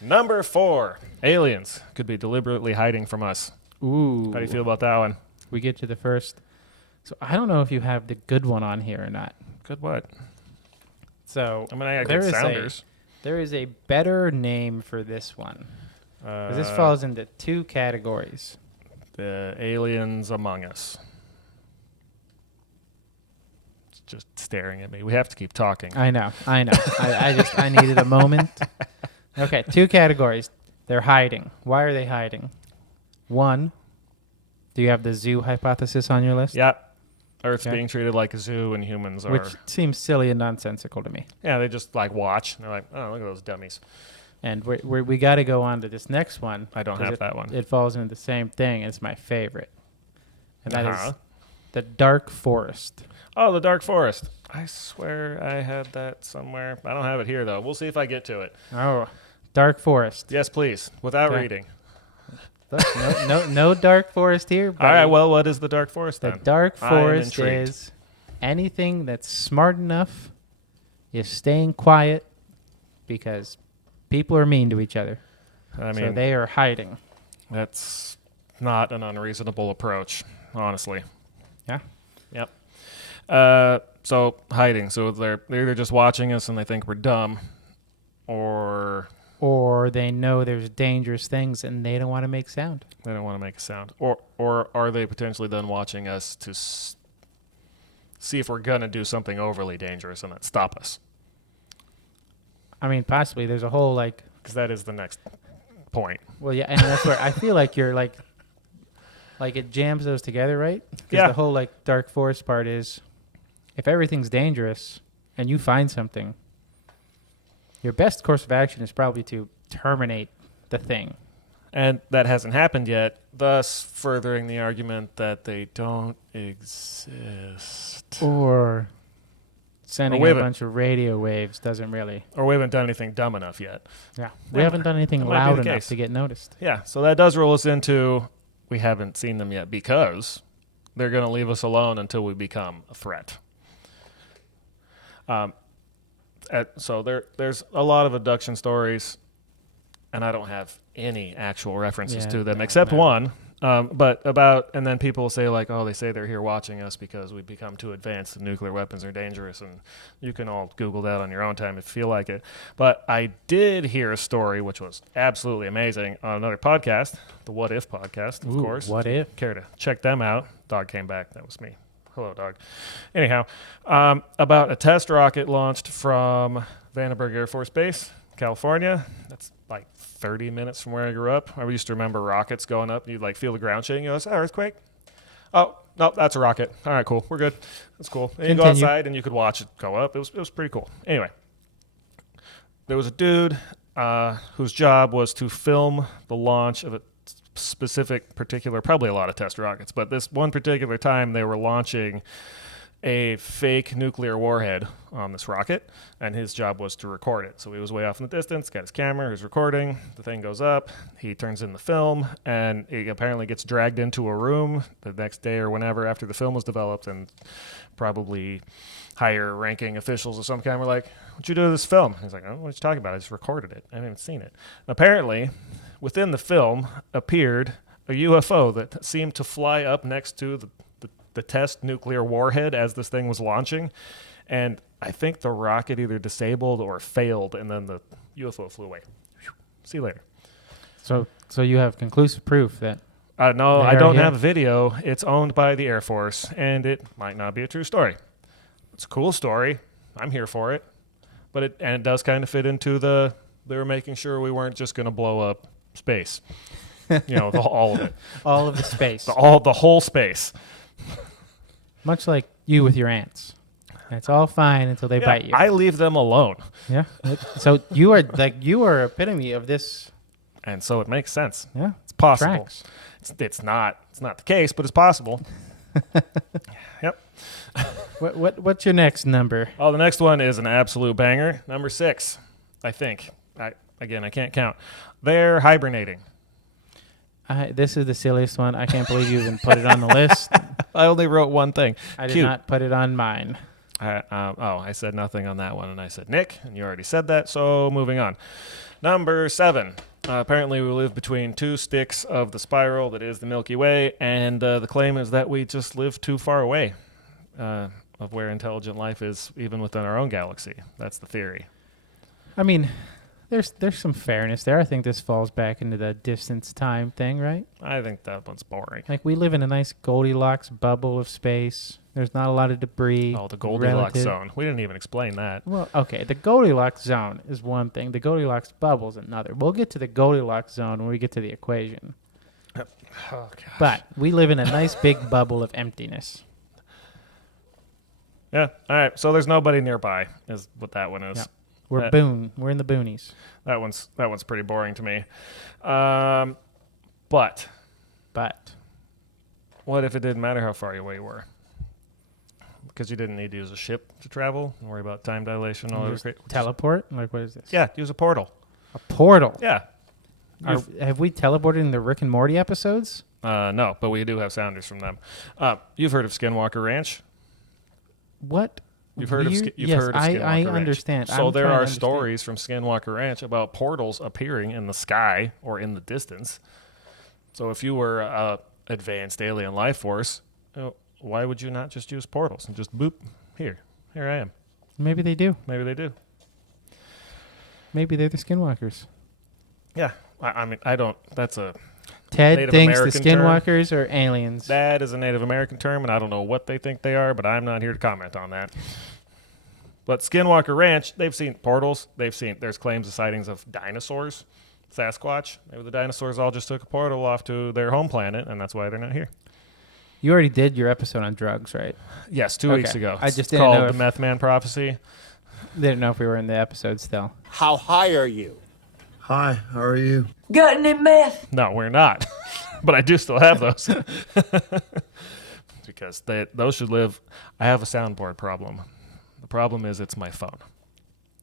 Number 4. Aliens could be deliberately hiding from us. Ooh. How do you feel about that one? We get to the first. So I don't know if you have the good one on here or not. Good what? So I mean, I got good sounders. There is a better name for this one. This falls into two categories. The aliens among us. It's just staring at me. We have to keep talking. I know. I needed a moment. Okay, two categories. They're hiding. Why are they hiding? One, do you have the zoo hypothesis on your list? Yeah. Earth's Okay. being treated like a zoo and humans are... Which seems silly and nonsensical to me. Yeah, they just like watch. And they're like, oh, look at those dummies. And we got to go on to this next one. I don't have that one. It falls into the same thing. It's my favorite. And that Uh-huh. is the dark forest. Oh, the dark forest. I swear I had that somewhere. I don't have it here, though. We'll see if I get to it. Oh, dark forest. Yes, please. Without Okay. reading. Look, no dark forest here. All right, well, what is the dark forest The then? dark I am forest intrigued. is anything that's smart enough is staying quiet because people are mean to each other. I So mean, they are hiding. that's not an unreasonable approach, honestly. Yeah. Yep. So hiding. So they're either just watching us and they think we're dumb, or Or they know there's dangerous things and they don't want to make sound. they don't want to make a sound, or are they potentially then watching us to see if we're gonna do something overly dangerous and then stop us? I mean, possibly. There's a whole Because that is the next point. well, yeah, and that's where I feel like you're like it jams those together, right? 'Cause Yeah. the whole dark forest part is if everything's dangerous and you find something, your best course of action is probably to terminate the thing. And that hasn't happened yet, thus furthering the argument that they don't exist. Or sending a bunch of radio waves doesn't really. Or we haven't done anything dumb enough yet. Yeah. We haven't done anything loud enough to get noticed. Yeah, so that does roll us into we haven't seen them yet because they're going to leave us alone until we become a threat. So there's a lot of abduction stories, and I don't have any actual references to them except one. And then people will say like, oh, they say they're here watching us because we've become too advanced and nuclear weapons are dangerous, and you can all Google that on your own time if you feel like it. But I did hear a story which was absolutely amazing on another podcast, the What If podcast, of course. What If? Care to check them out? Dog came back. That was me. Hello, dog. Anyhow, about a test rocket launched from Vandenberg Air Force Base, California. That's like 30 minutes from where I grew up. I used to remember rockets going up. You'd like feel the ground shaking. You go, is that an earthquake? Oh, no, that's a rocket. All right, cool. We're good. That's cool. And you go outside and you could watch it go up. It was pretty cool. Anyway, there was a dude whose job was to film the launch of a specific particular, probably a lot of test rockets, but this one particular time they were launching a fake nuclear warhead on this rocket, and his job was to record it. So he was way off in the distance, got his camera, he's recording, the thing goes up, he turns in the film, and he apparently gets dragged into a room the next day or whenever after the film was developed, and probably higher ranking officials of some kind were like, what'd you do to this film? He's like, oh, what are you talking about? I just recorded it. I haven't even seen it. And apparently, within the film appeared a UFO that seemed to fly up next to the test nuclear warhead as this thing was launching. And I think the rocket either disabled or failed, and then the UFO flew away. See you later. So you have conclusive proof that... No, I don't have video. It's owned by the Air Force, and it might not be a true story. It's a cool story. I'm here for it. But it does kind of fit into they were making sure we weren't just going to blow up space. All of it. All of the space. The whole space. Much like you with your ants. It's all fine until they bite you. I leave them alone. Yeah. So you are epitome of this. And so it makes sense. Yeah. It's possible. It's not the case, but it's possible. Yep. What's your next number? Oh, the next one is an absolute banger. Number 6, I think. I can't count. They're hibernating. This is the silliest one. I can't believe you even put it on the list. I only wrote one thing. I did not put it on mine. I said nothing on that one, and I said Nick, and you already said that, so moving on. Number 7. Apparently, we live between 2 sticks of the spiral that is the Milky Way, and the claim is that we just live too far away of where intelligent life is, even within our own galaxy. That's the theory. I mean, there's some fairness there. I think this falls back into the distance time thing, right? I think that one's boring. Like, we live in a nice Goldilocks bubble of space. There's not a lot of debris. Oh, the Goldilocks zone. We didn't even explain that. Well, okay, the Goldilocks zone is one thing. The Goldilocks bubble is another. We'll get to the Goldilocks zone when we get to the equation. Oh, gosh. But we live in a nice big bubble of emptiness. Yeah, all right. So there's nobody nearby is what that one is. Yeah. We're in the boonies. That one's pretty boring to me. But what if it didn't matter how far away you were? Because you didn't need to use a ship to travel and worry about time dilation. All that teleport? Like, what is this? Yeah, use a portal. A portal? Yeah. Have we teleported in the Rick and Morty episodes? No, but we do have sounders from them. You've heard of Skinwalker Ranch? What? You've heard of Skinwalker I Ranch. understand. So there are stories from Skinwalker Ranch about portals appearing in the sky or in the distance. So if you were an advanced alien life force, why would you not just use portals and just boop, here I am? Maybe they do. Maybe they do. Maybe they're the Skinwalkers. Yeah. I mean, I don't, that's a Ted Native thinks American the Skinwalkers are aliens. That is a Native American term, and I don't know what they think they are, but I'm not here to comment on that. But Skinwalker Ranch, they've seen portals. There's claims of sightings of dinosaurs, Sasquatch. Maybe the dinosaurs all just took a portal off to their home planet, and that's why they're not here. You already did your episode on drugs, right? Yes, 2 weeks ago. I just it's didn't called know The Meth Man Prophecy. Didn't know if we were in the episode still. How high are you? Hi, how are you? Got any meth? No, we're not. But I do still have those. Because those should live. I have a soundboard problem. The problem is it's my phone.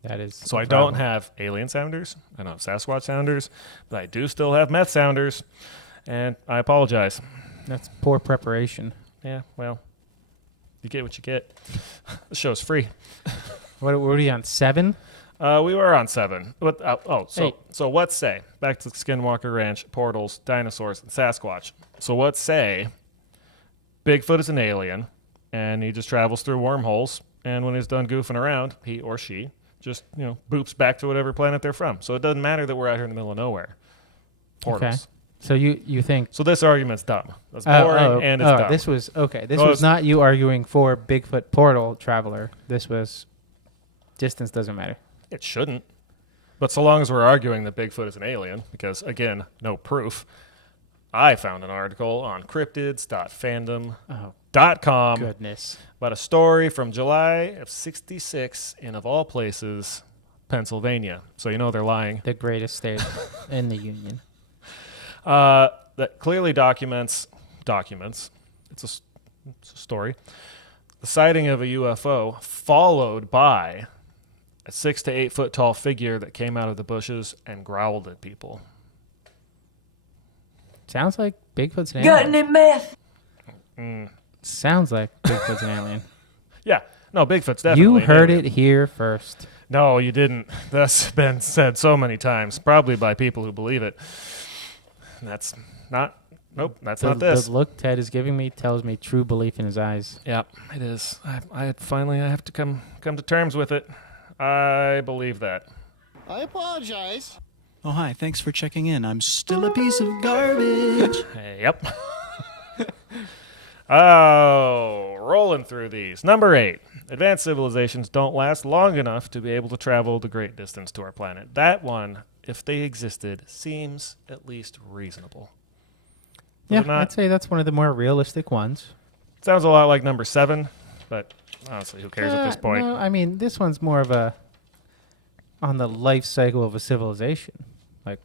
That is. So a I don't problem. have alien sounders. I don't have Sasquatch sounders. But I do still have meth sounders. And I apologize. That's poor preparation. Yeah, well, you get what you get. The show's free. What are you on, 7? We were on 7. What? Eight. So what say? Back to Skinwalker Ranch, portals, dinosaurs, and Sasquatch. So what say? Bigfoot is an alien, and he just travels through wormholes. And when he's done goofing around, he or she just boops back to whatever planet they're from. So it doesn't matter that we're out here in the middle of nowhere. Portals. Okay. So you think... So this argument's dumb. It's boring and it's dumb. This was... Okay, this was not you arguing for Bigfoot portal traveler. This was... Distance doesn't matter. It shouldn't. But so long as we're arguing that Bigfoot is an alien, because, again, no proof, I found an article on cryptids.fandom.com Goodness. about a story from July of 1966 in, of all places, Pennsylvania. So you know they're lying. The greatest state in the Union. That clearly documents. It's a story. The sighting of a UFO followed by a 6 to 8 foot tall figure that came out of the bushes and growled at people. Sounds like Bigfoot's an alien. Got any meth? Sounds like Bigfoot's an alien. Yeah. No, Bigfoot's definitely You an heard alien. it here first. No, you didn't. That's been said so many times, probably by people who believe it. That's not... Nope, that's not this. The look Ted is giving me tells me true belief in his eyes. Yep, it is. I have to come to terms with it. I believe that. I apologize. Oh, hi. Thanks for checking in. I'm still a piece of garbage. Yep. Oh, rolling through these. Number 8. Advanced civilizations don't last long enough to be able to travel the great distance to our planet. That one, if they existed, seems at least reasonable. Yeah, I'd say that's one of the more realistic ones. Sounds a lot like number 7, but honestly, who cares at this point? No, I mean, this one's more of a on the life cycle of a civilization. Like,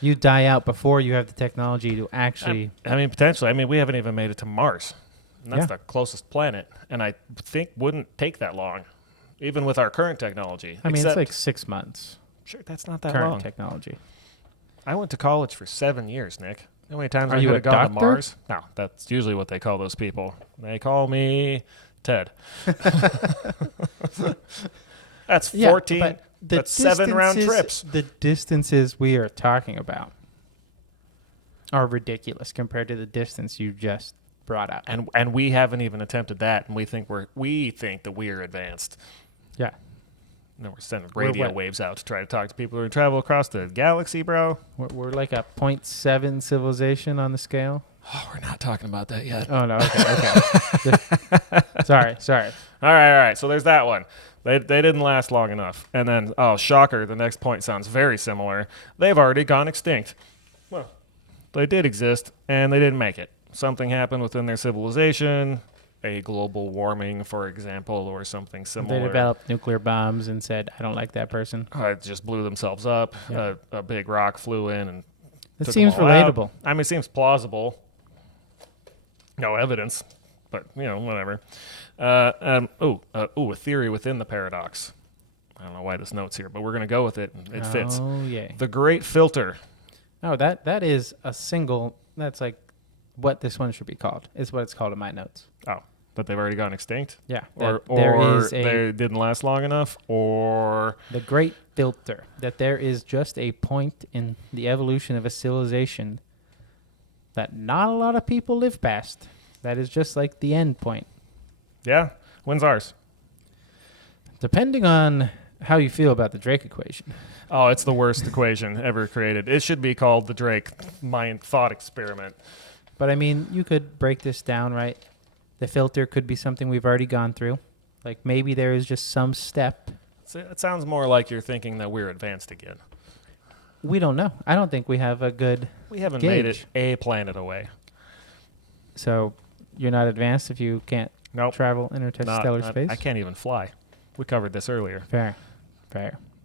you die out before you have the technology to actually... I mean, potentially. I mean, we haven't even made it to Mars. And that's Yeah. the closest planet. And I think wouldn't take that long, even with our current technology. I mean, Except, it's like 6 months. sure, that's not that Current long. technology. I went to college for 7 years, Nick. How many times Are I you could a have gone to doctor? Mars? No, that's usually what they call those people. They call me Ted. That's 14. but the That's 7 round distances- trips. The distances we are talking about are ridiculous compared to the distance you just brought up. And we haven't even attempted that, and we think that we're advanced. Yeah. No, we're sending We're radio what? waves out to try to talk to people who travel across the galaxy, bro. We're like a 0.7 civilization on the scale. Oh, we're not talking about that yet. Oh, no. Okay. Sorry. All right. So there's that one. They didn't last long enough. And then, oh, shocker, the next point sounds very similar. They've already gone extinct. Well, they did exist, and they didn't make it. Something happened within their civilization, a global warming, for example, or something similar. They developed nuclear bombs and said, I don't like that person. Just blew themselves up. Yeah. A big rock flew in and It took seems them all out. relatable. I mean, it seems plausible. No evidence, but, whatever. A theory within the paradox. I don't know why this note's here, but we're going to go with it. It fits. Oh, yeah. The Great Filter. Oh, that is a single. That's like what this one should be called. Is what it's called in my notes. Oh, that they've already gone extinct? Yeah. Or there is they didn't last long enough? Or... the great filter. That there is just a point in the evolution of a civilization that not a lot of people live past. That is just like the end point. Yeah? When's ours? Depending on how you feel about the Drake equation. Oh, it's the worst equation ever created. It should be called the Drake mind thought experiment. But I mean, you could break this down, right? The filter could be something we've already gone through. Like maybe there is just some step. It sounds more like you're thinking that we're advanced again. We don't know. I don't think we have a good We haven't gauge. made it a planet away. So you're not advanced if you can't Nope. travel interstellar space? I can't even fly. We covered this earlier. Fair.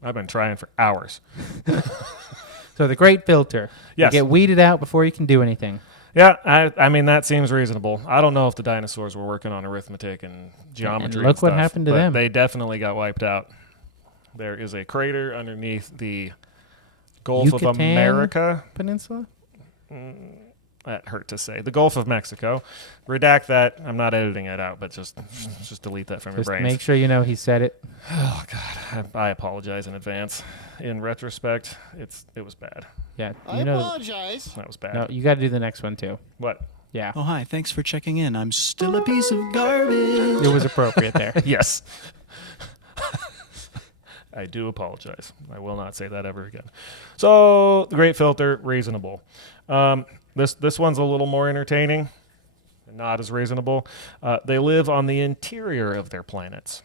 I've been trying for hours. So the great filter. Yes. You get weeded out before you can do anything. Yeah, I mean, that seems reasonable. I don't know if the dinosaurs were working on arithmetic and geometry. look and what stuff, happened to but them. They definitely got wiped out. There is a crater underneath the Gulf of Yucatan America. Peninsula? That hurt to say. The Gulf of Mexico. Redact that. I'm not editing it out, but just delete that from your Just brains. make sure you know he said it. Oh God, I apologize in advance. In retrospect, it was bad. Yeah, I you know. apologize. That was bad. No, you got to do the next one too. What? Yeah, Oh, hi. Thanks for checking in. I'm still a piece of garbage. it was appropriate there. Yes. I do apologize. I will not say that ever again. So the Great Filter, reasonable. This one's a little more entertaining, not as reasonable. They live on the interior of their planets.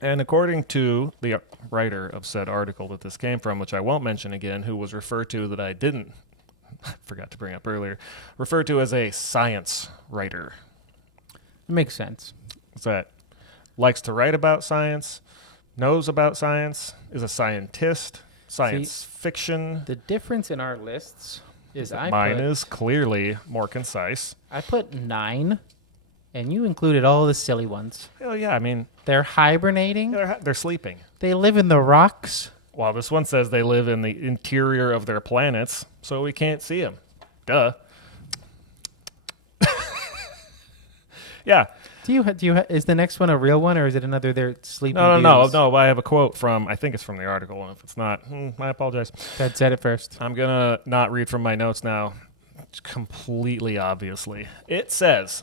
And according to the writer of said article that this came from, which I won't mention again, who was referred to that I forgot to bring up earlier, referred to as a science writer. It makes sense. What's that? Likes to write about science, knows about science, is a scientist, science fiction. The difference in our lists is Mine is clearly more concise. I put 9, and you included all the silly ones. Hell yeah, I mean, They're hibernating. they're sleeping. They live in the rocks. Well, this one says they live in the interior of their planets, so we can't see them. Duh. Yeah. Is the next one a real one, or is it another they're sleeping? No. I have a quote from, I think it's from the article, and if it's not, I apologize. Ted said it first. I'm going to not read from my notes now. It's completely obviously. It says,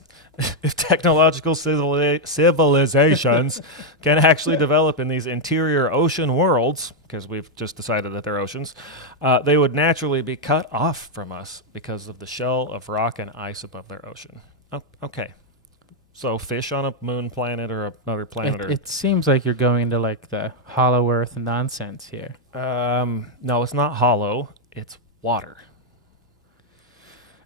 if technological civilizations can actually develop in these interior ocean worlds, because we've just decided that they're oceans, they would naturally be cut off from us because of the shell of rock and ice above their ocean. Oh, okay. So fish on a moon planet or another planet? It seems like you're going into like the hollow earth nonsense here. No, it's not hollow. It's water.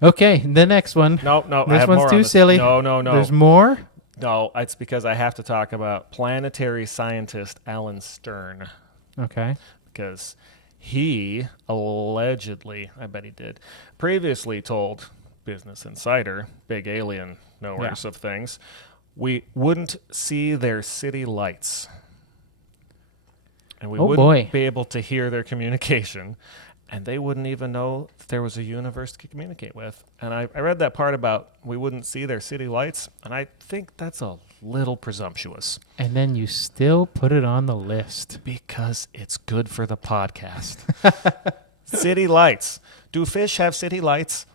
Okay, the next one. No. I This have one's more on too this. silly. No. There's more? No, it's because I have to talk about planetary scientist Alan Stern, Okay. because he allegedly, I bet he did, previously told Business Insider, big alien knowers of things, we wouldn't see their city lights. And we wouldn't be able to hear their communication. And they wouldn't even know that there was a universe to communicate with. And I read that part about we wouldn't see their city lights, and I think that's a little presumptuous. And then you still put it on the list. Because it's good for the podcast. City lights. Do fish have city lights?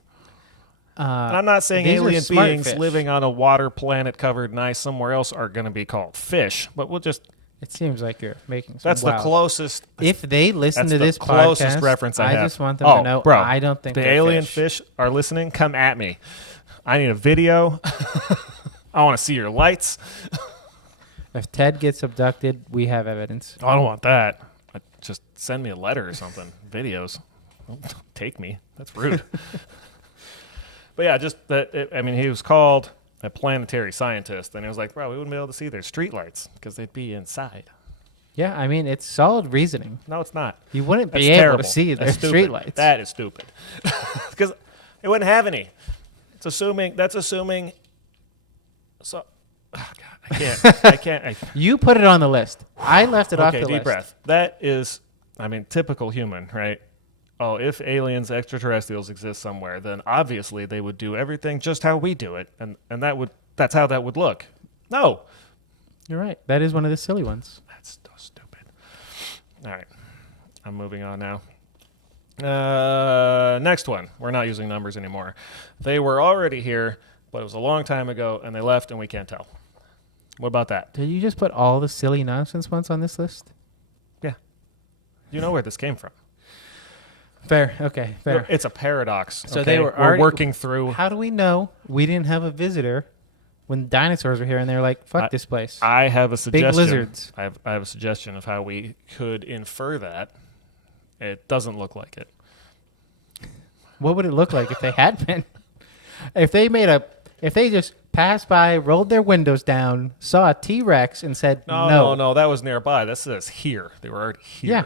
And I'm not saying these are alien smart beings fish. living on a water planet covered in ice somewhere else are going to be called fish, but we'll just... It seems like you're making some That's the closest... If they listen That's to the this closest podcast, reference I have. just want them to know bro, I don't think the they're alien fish. fish are listening. Come at me. I need a video. I want to see your lights. If Ted gets abducted, we have evidence. I don't want that. Just send me a letter or something. Videos. Don't take me. That's rude. But yeah, just that. I mean, he was called a planetary scientist, and he was like, "Bro, we wouldn't be able to see their streetlights because they'd be inside." Yeah, I mean, it's solid reasoning. No, it's not. You wouldn't That's be able terrible. to see their That's stupid. streetlights. That is stupid. Because it wouldn't have any. It's assuming. That's assuming. So, oh God, I can't. You put it on the list. I left it off the Okay, list. deep breath. That is, I mean, typical human, right? Oh, if aliens, extraterrestrials exist somewhere, then obviously they would do everything just how we do it, and that's how that would look. No, You're right. That is one of the silly ones. that's so stupid. All right, I'm moving on now. Next one. We're not using numbers anymore. They were already here, but it was a long time ago, and they left, and we can't tell. What about that? Did you just put all the silly nonsense ones on this list? Yeah. You know where this came from. Fair. Okay. Fair. It's a paradox. So okay? they were We're already working through. How do we know we didn't have a visitor when dinosaurs were here and they were like, "Fuck this place"? I have a suggestion. lizards. I have a suggestion of how we could infer that. It doesn't look like it. What would it look like if they had been? If they just passed by, rolled their windows down, saw a T-Rex, and said, No, that was nearby. This says here. They were already here. Yeah,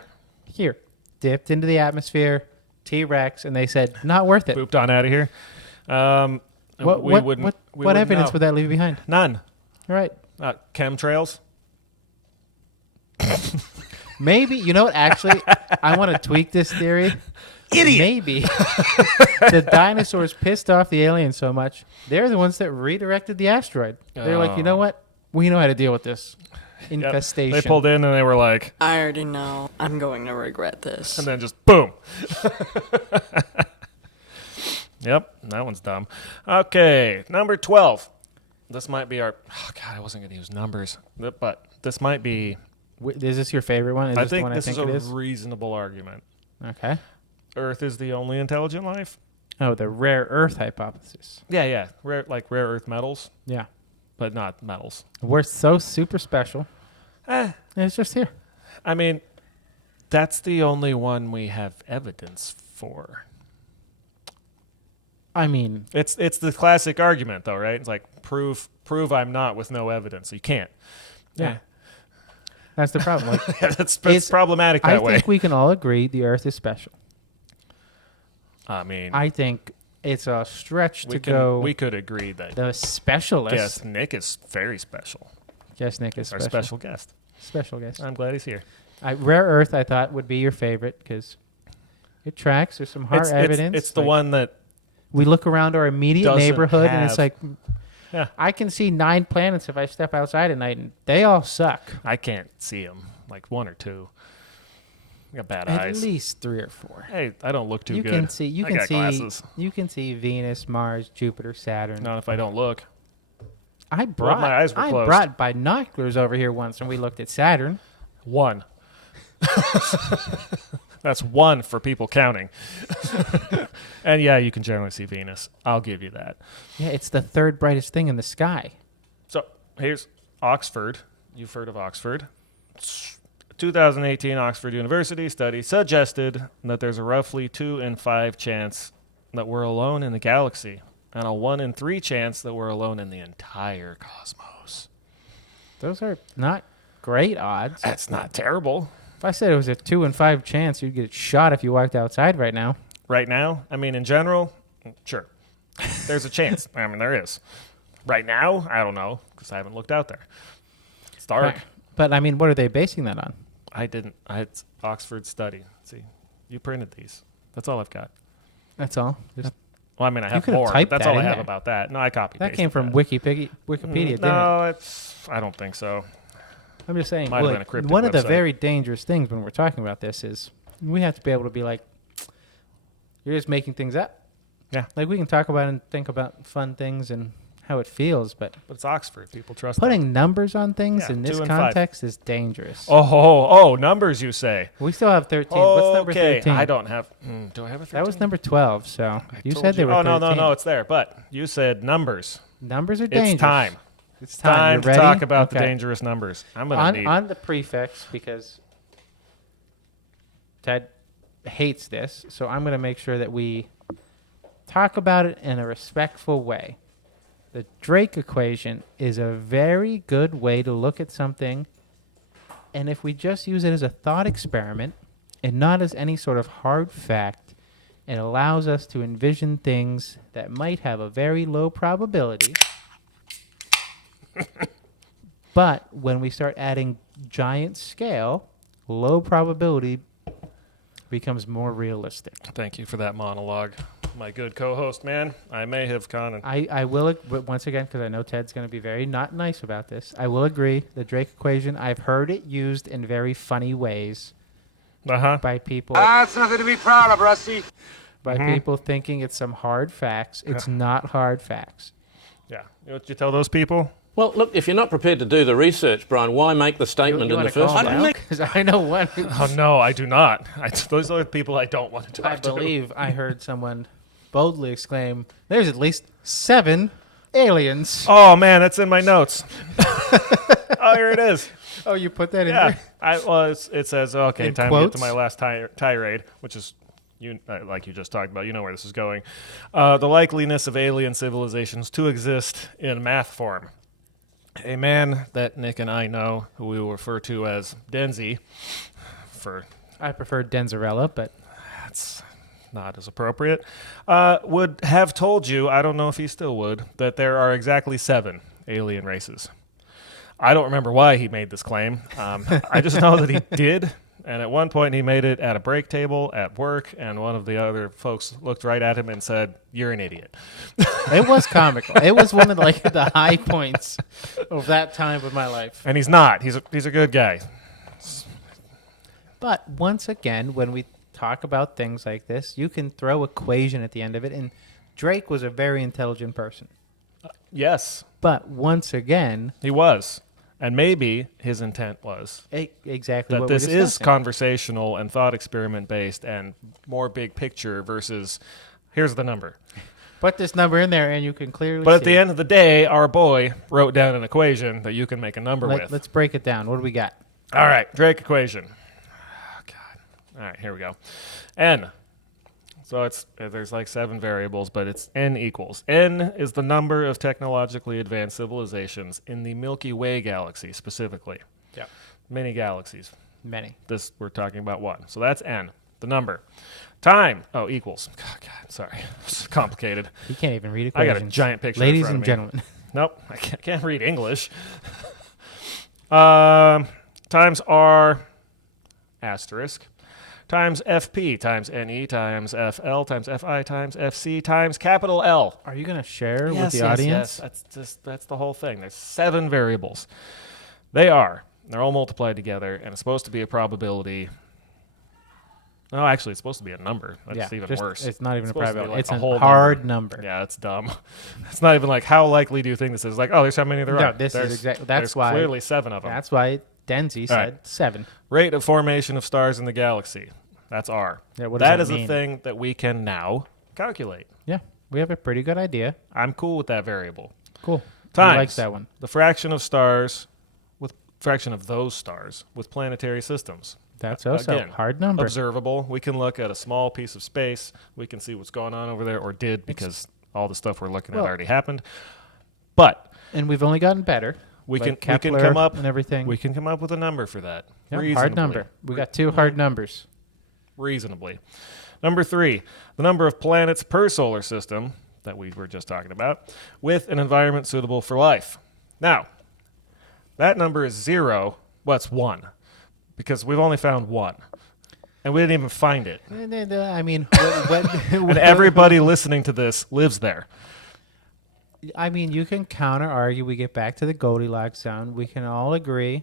here, dipped into the atmosphere, T-Rex, and they said, "Not worth it." Pooped on out of here. What wouldn't evidence know. would that leave behind? None. Right. Chemtrails. Maybe, you know what, actually, I want to tweak this theory. Idiot. Maybe the dinosaurs pissed off the aliens so much, they're the ones that redirected the asteroid. They're like, you know what? We know how to deal with this infestation. They pulled in and they were like, I already know. I'm going to regret this. and then just boom. Yep, that one's dumb. Okay, number 12. This might be our... Oh, God, I wasn't going to use numbers. But this might be... Is this your favorite one? Is I this the think one this I is think a it is? reasonable argument. Okay. Earth is the only intelligent life? Oh, the rare earth hypothesis. Yeah. Rare earth metals, Yeah. but not metals. We're so super special. It's just here. I mean, that's the only one we have evidence for. I mean, It's the classic argument, though, right? It's like, prove I'm not with no evidence. You can't. yeah. That's the problem. Like, It's problematic that way. I think we can all agree the earth is special. I mean, I think it's a stretch to go. we could agree that The specialist. yes, Nick is very special. Yes, Nick is Our special. special guest. Special guest. I'm glad he's here. Rare earth, I thought, would be your favorite because it tracks. There's some hard evidence. It's the one that we look around our immediate doesn't neighborhood and it's have- like, Yeah. I can see 9 planets if I step outside at night and they all suck. I can't see them, like 1 or 2. I got bad At eyes. least 3 or 4. Hey, I don't look too You good. can see. You I can got see. glasses. You can see Venus, Mars, Jupiter, Saturn. Not if I don't look. I brought. my eyes were I closed. brought binoculars over here once, and we looked at Saturn. 1. That's 1 for people counting. And yeah, you can generally see Venus. I'll give you that. Yeah, it's the 3rd brightest thing in the sky. So here's Oxford. You've heard of Oxford. 2018 Oxford University study suggested that there's a roughly 2 in 5 chance that we're alone in the galaxy and a 1 in 3 chance that we're alone in the entire cosmos. Those are not great odds. That's not terrible. If I said it was a 2 in 5 chance, you'd get shot if you walked outside right now. Right now, I mean, in general, sure. There's a chance. I mean, there is. Right now, I don't know because I haven't looked out there. It's dark. But I mean, what are they basing that on? It's Oxford study. See, you printed these. That's all I've got. That's all. Just, Well, I mean, I have could have more. But typed that's that all I in have there. about that. No, I copied. that came from Wikipedia, didn't it? No, I don't think so. I'm just saying. Might have been a Like, cryptic one of the website. very dangerous things when we're talking about this is we have to be able to be like, you're just making things up. Yeah. Like we can talk about and think about fun things and how it feels, but But it's Oxford. People trust putting numbers on things Yeah, in this 2 and 5. context is dangerous. Oh, numbers, you say? We still have 13. What's number Okay, 13? I don't have. Do I have a 13? That was number 12, so you Told said they were Oh, 13. no, it's there. But you said numbers. Numbers are dangerous. It's time. It's Time You to ready? talk about the Okay. dangerous numbers. I'm going to need. On the prefix, because Ted hates this, so I'm going to make sure that we talk about it in a respectful way. The Drake equation is a very good way to look at something, and if we just use it as a thought experiment and not as any sort of hard fact, it allows us to envision things that might have a very low probability. But when we start adding giant scale, low probability becomes more realistic. Thank you for that monologue, my good co-host, man. I may have gone and. I will, but once again, because I know Ted's going to be very not nice about this, I will agree. The Drake equation, I've heard it used in very funny ways by people. That's nothing to be proud of, Rusty. By people thinking it's some hard facts. It's not hard facts. Yeah. You know what you tell those people? Well, look, if you're not prepared to do the research, Brian, why make the statement in the first place? Because I know one. Oh, no, I do not. Those are the people I don't want to talk I to. believe I heard someone boldly exclaim, "There's at least 7 aliens." Oh, man, that's in my notes. Oh, here it is. Oh, you put that in Yeah. there? It says, okay, In time to get quotes? to my last tirade, which is, like you just talked about. You know where this is going. The likeliness of alien civilizations to exist in math form. A man that Nick and I know, who we will refer to as Denzi, I prefer Denzarella, but that's not as appropriate, would have told you, I don't know if he still would, that there are exactly 7 alien races. I don't remember why he made this claim. I just know that he did. And at one point he made it at a break table at work, and one of the other folks looked right at him and said, "You're an idiot." It was comical. It was one of the high points of that time of my life. And he's not. He's a good guy. But once again, when we talk about things like this, you can throw equation at the end of it, and Drake was a very intelligent person. Yes. But once again, He was. And maybe his intent was exactly that what this we're is discussing. conversational and thought experiment based and more big picture versus here's the number. Put this number in there and you can clearly But see at the end of the day, our boy wrote down an equation that you can make a number with. Let's break it down. What do we got? All right, Drake equation. Oh, God. All right, here we go. N. So there's like 7 variables, but it's N equals. N is the number of technologically advanced civilizations in the Milky Way galaxy specifically. Yeah. Many galaxies. Many. This, we're talking about 1. So that's N, the number. Time. Oh, equals. God, sorry. It's complicated. You can't even read I equations. got a giant picture in Ladies front of and me. gentlemen. Nope, I can't read English. Times R asterisk times FP times NE times FL times FI times FC times capital L. Are you going to share with Yes, the yes, audience? yes. That's the whole thing. There's 7 variables. They're all multiplied together, and it's supposed to be a probability. No, actually, it's supposed to be a number. That's even worse. It's not even a supposed to be probability. like It's a a whole hard number. Yeah, it's dumb. It's not even like how likely do you think this is? Like, oh, there's how many there No, are. this is There's- exactly. there's That's why. clearly 7 of them. That's why Denzi All said right. 7. Rate of formation of stars in the galaxy. That's R. Yeah, what does That that is a mean? thing that we can now calculate. Yeah, we have a pretty good idea. I'm cool with that variable. Cool. Times I like that one. the fraction of stars with fraction of those stars with planetary systems. That's also Again, a hard number. Observable. We can look at a small piece of space. We can see what's going on over there, or did, because all the stuff we're looking at already happened. But And we've only gotten better. we Like can Kepler come up and everything. We can come up with a number for that. Yeah, hard reasonably. number. We got 2 hard numbers. Reasonably. Number 3, the number of planets per solar system that we were just talking about with an environment suitable for life. Now, that number is 0. What's 1? Because we've only found 1. And we didn't even find it. I mean, And everybody listening to this lives there. I mean, you can counter argue. We get back to the Goldilocks zone. We can all agree.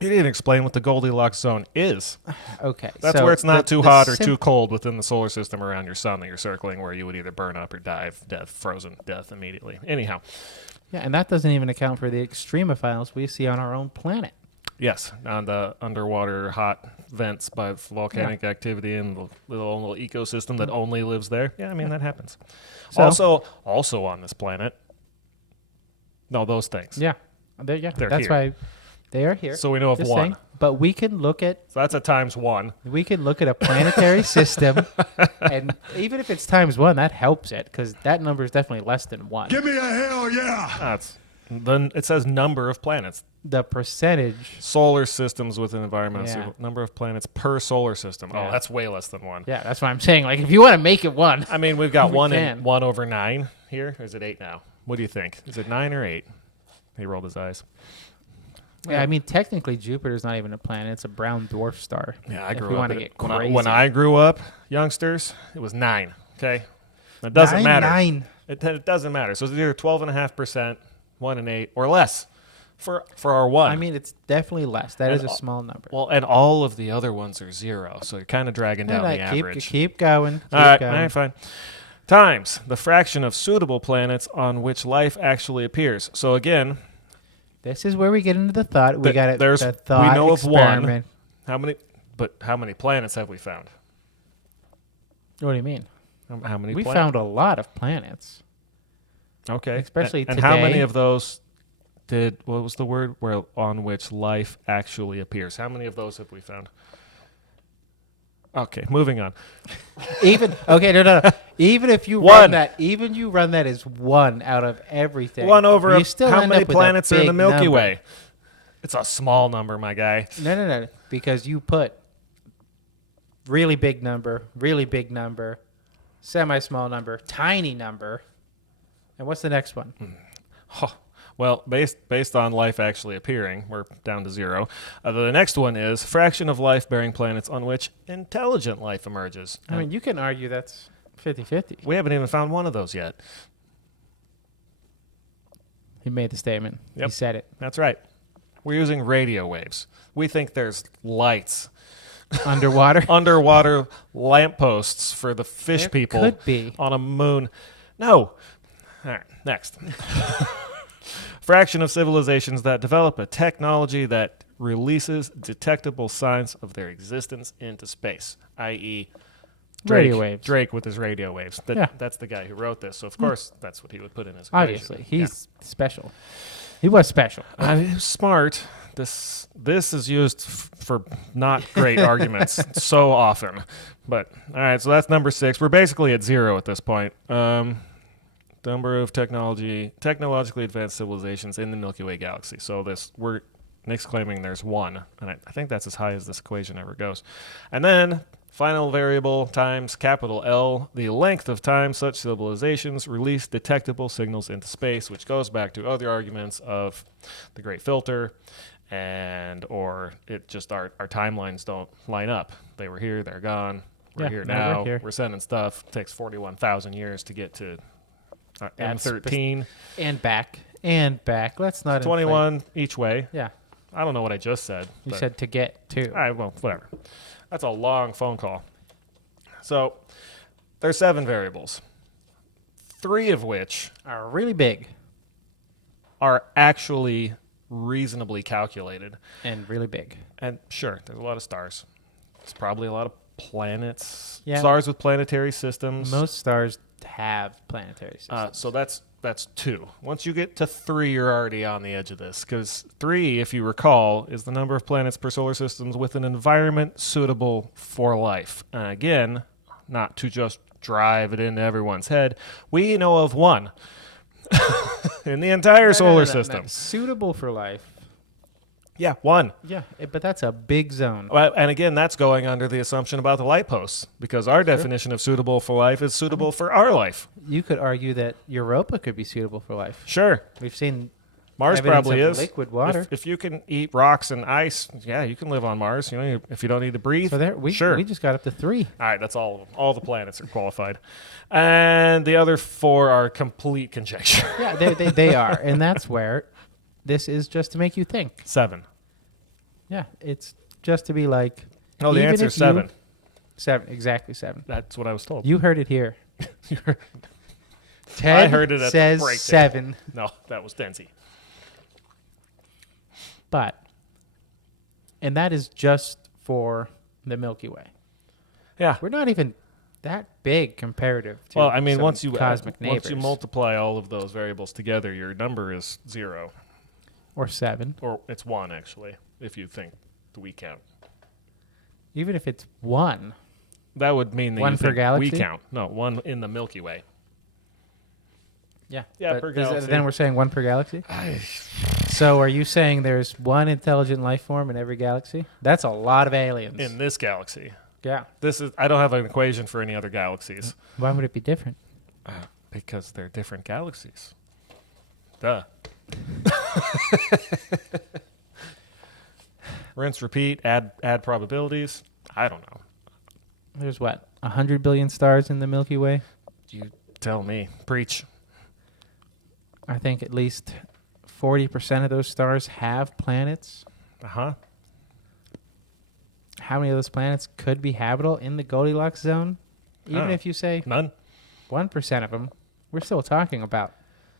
He didn't explain what the Goldilocks zone is. Okay, That's so where it's not the too hot or sim- too cold within the solar system around your sun that you're circling, where you would either burn up or die of death, frozen death immediately. Anyhow, Yeah, and that doesn't even account for the extremophiles we see on our own planet. yes, on the underwater hot vents by volcanic activity and the little ecosystem that only lives there. Yeah, I mean, that happens. So- Also on this planet, no, those things. Yeah, They're that's here. why they are here. So we know of Just 1. saying. But we can look at So that's a times 1. a planetary system, and even if it's times 1, that helps it because that number is definitely less than 1. Give me a hell yeah! That's then it says number of planets. The percentage. Solar systems with an environment. Yeah. Number of planets per solar system. Yeah. Oh, that's way less than 1. Yeah, that's what I'm saying. Like, if you want to make it 1, I mean, we've got We 1 can. and 1 over 9 here. Or is it 8 now? What do you think? Is it 9 or 8? He rolled his eyes. yeah, I mean, technically, Jupiter's not even a planet; it's a brown dwarf star. Yeah, I If grew we up. wanna in get it. When crazy. when I grew up, youngsters, it was 9. Okay, it doesn't matter. 9. It doesn't matter. So it's either 12.5%, 1 and 8, or less for our 1. I mean, it's definitely less. That And is a small number. well, and all of the other ones are 0, so you're kind of dragging down the average. Keep going. Keep All right, going. fine. Times the fraction of suitable planets on which life actually appears. So again, This is where we get into the thought. We Th- got it. there's- The we thought know of one. experiment. how many planets have we found? What do you mean? How many? We found a lot of planets. Okay, especially and how many today. of those did? What was the word? Where on which life actually appears? How many of those have we found? Okay, moving on. Even no. Even if you One. you run that as 1 out of everything. 1 over you still how end many up with a planets are in the big Milky number. Way? It's a small number, my guy. No, because you put really big number, semi-small number, tiny number. And what's the next one? Well, based on life actually appearing, we're down to 0. The next one is fraction of life-bearing planets on which intelligent life emerges. I mean, you can argue that's 50-50. We haven't even found one of those yet. He made the statement. Yep. He said it. That's right. We're using radio waves. We think there's lights. Underwater? Underwater lampposts for the fish There people could be. on a moon. No. All right, next. Fraction of civilizations that develop a technology that releases detectable signs of their existence into space, i.e., Radio waves. Drake with his radio waves. Yeah. That's the guy who wrote this, so of course that's what he would put in his Obviously. equation. He's special. He was special. He's smart. This is used for not great arguments so often. But, all right, so that's number 6. We're basically at 0 at this point. Number of technologically advanced civilizations in the Milky Way galaxy. So Nick's claiming there's 1, and I think that's as high as this equation ever goes. And then final variable times capital L, the length of time such civilizations release detectable signals into space, which goes back to other arguments of the Great Filter, or it just our timelines don't line up. They were here, they're gone. We're here now. We're sending stuff. It takes 41,000 years to get to M13. And back. Let's not 21 inflate. each way. Yeah. I don't know what I just said. You said to get to. All right, well, whatever. That's a long phone call. So there's 7 variables, 3 of which Are really big. are actually reasonably calculated. And really big. And sure, there's a lot of stars. There's probably a lot of planets, Yeah. stars with planetary systems. Most stars have planetary systems. So that's 2. Once you get to 3, you're already on the edge of this, because 3, if you recall, is the number of planets per solar system with an environment suitable for life. And again, not to just drive it into everyone's head, we know of 1 in the entire solar system. Suitable for life. Yeah, 1. Yeah, but that's a big zone. Well, and again, that's going under the assumption about the light posts, because our definition of suitable for life is suitable for our life. You could argue that Europa could be suitable for life. Sure. We've seen Mars evidence probably of is. liquid water. If you can eat rocks and ice, yeah, you can live on Mars. You know, if you don't need to breathe. So we just got up to 3. All right, that's all of them. All the planets are qualified, and the other 4 are complete conjecture. Yeah, they are, and that's where this is just to make you think. 7. Yeah, it's just to be like. No, the answer is 7. 7, exactly 7. That's what I was told. You heard it here. Ted I heard it at says the break. 7. No, that was Denzi. And that is just for the Milky Way. Yeah. We're not even that big comparative to Well, I mean, some once you cosmic neighbors. once you multiply all of those variables together, your number is 0, or 7. or it's 1 actually, if you think the we count. Even if it's 1. That would mean that 1 you per think galaxy? we count. No, 1 in the Milky Way. Yeah. Yeah, but per galaxy. Then we're saying 1 per galaxy? So are you saying there's 1 intelligent life form in every galaxy? That's a lot of aliens. In this galaxy. Yeah. I don't have an equation for any other galaxies. Why would it be different? Because they're different galaxies. Duh. Rinse, repeat, add probabilities. I don't know. There's 100 billion stars in the Milky Way? You tell me. Preach. I think at least 40% of those stars have planets. Uh-huh. How many of those planets could be habitable in the Goldilocks zone? Even if you say none, 1% of them, we're still talking about.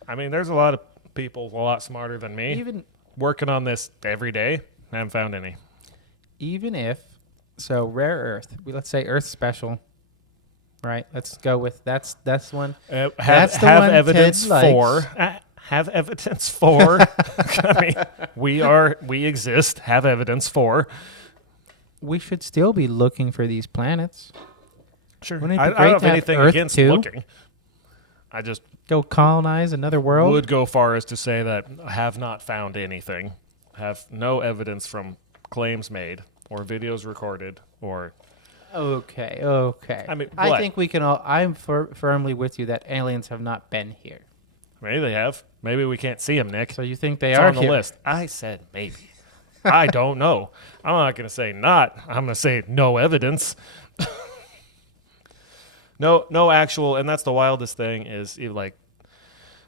I mean, there's a lot of people a lot smarter than me Even working on this every day. I haven't found any. even if so, rare earth. Let's say Earth special, right? Let's go with that's one. That's the have one evidence Ted likes. for. Have evidence for. I mean, we exist. Have evidence for. We should still be looking for these planets. Sure. Wouldn't it I be don't great have to have anything Earth against too? looking. I just Go colonize another world. would go far as to say that have not found anything, have no evidence from claims made or videos recorded or Okay. I mean, I what? think we can all. I'm firmly with you that aliens have not been here. Maybe they have. Maybe we can't see them, Nick. So you think they It's are on the here? list. I said maybe. I don't know. I'm not going to say not. I'm going to say no evidence. No actual, and that's the wildest thing is like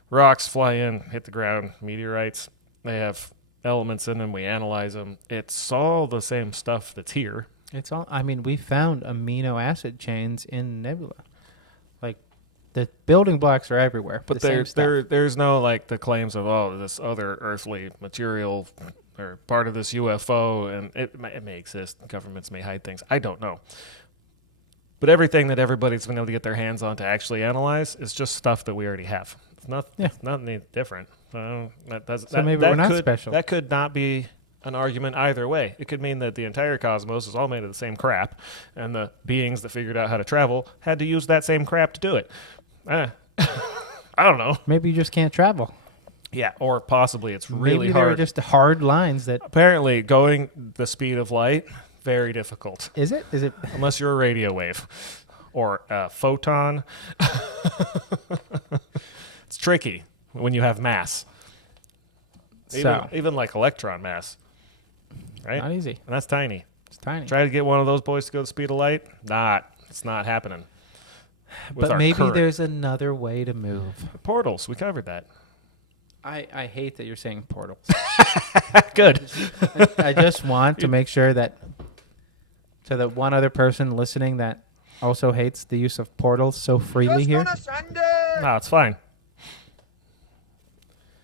rocks fly in, hit the ground, meteorites. They have elements in them. We analyze them. It's all the same stuff that's here. It's all. I mean, we found amino acid chains in nebula. Like the building blocks are everywhere. But the same stuff. there's no like the claims of this other earthly material or part of this UFO, and it may exist. Governments may hide things. I don't know. But everything that everybody's been able to get their hands on to actually analyze is just stuff that we already have. It's nothing different. Maybe we're not special. That could not be an argument either way. It could mean that the entire cosmos is all made of the same crap, and the beings that figured out how to travel had to use that same crap to do it. I don't know. Maybe you just can't travel. Yeah, or possibly it's really Maybe hard. there are just hard lines that. Apparently, going the speed of light, very difficult. Is it? Is it? Unless you're a radio wave or a photon. It's tricky when you have mass. Even like electron mass. Right? Not easy. And that's tiny. It's tiny. Try to get one of those boys to go the speed of light. It's not happening. With But our maybe current. there's another way to move. Portals. We covered that. I hate that you're saying portals. Good. I just want to make sure that to the one other person listening that also hates the use of portals so freely here. No, it's fine.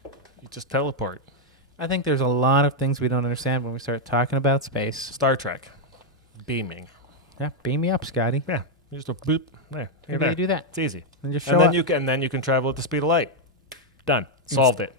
You just teleport. I think there's a lot of things we don't understand when we start talking about space. Star Trek. Beaming. Yeah, beam me up, Scotty. Yeah. You just a boop. There. Maybe you do that. It's easy. And just show And then up. you can travel at the speed of light. Done. Solved it.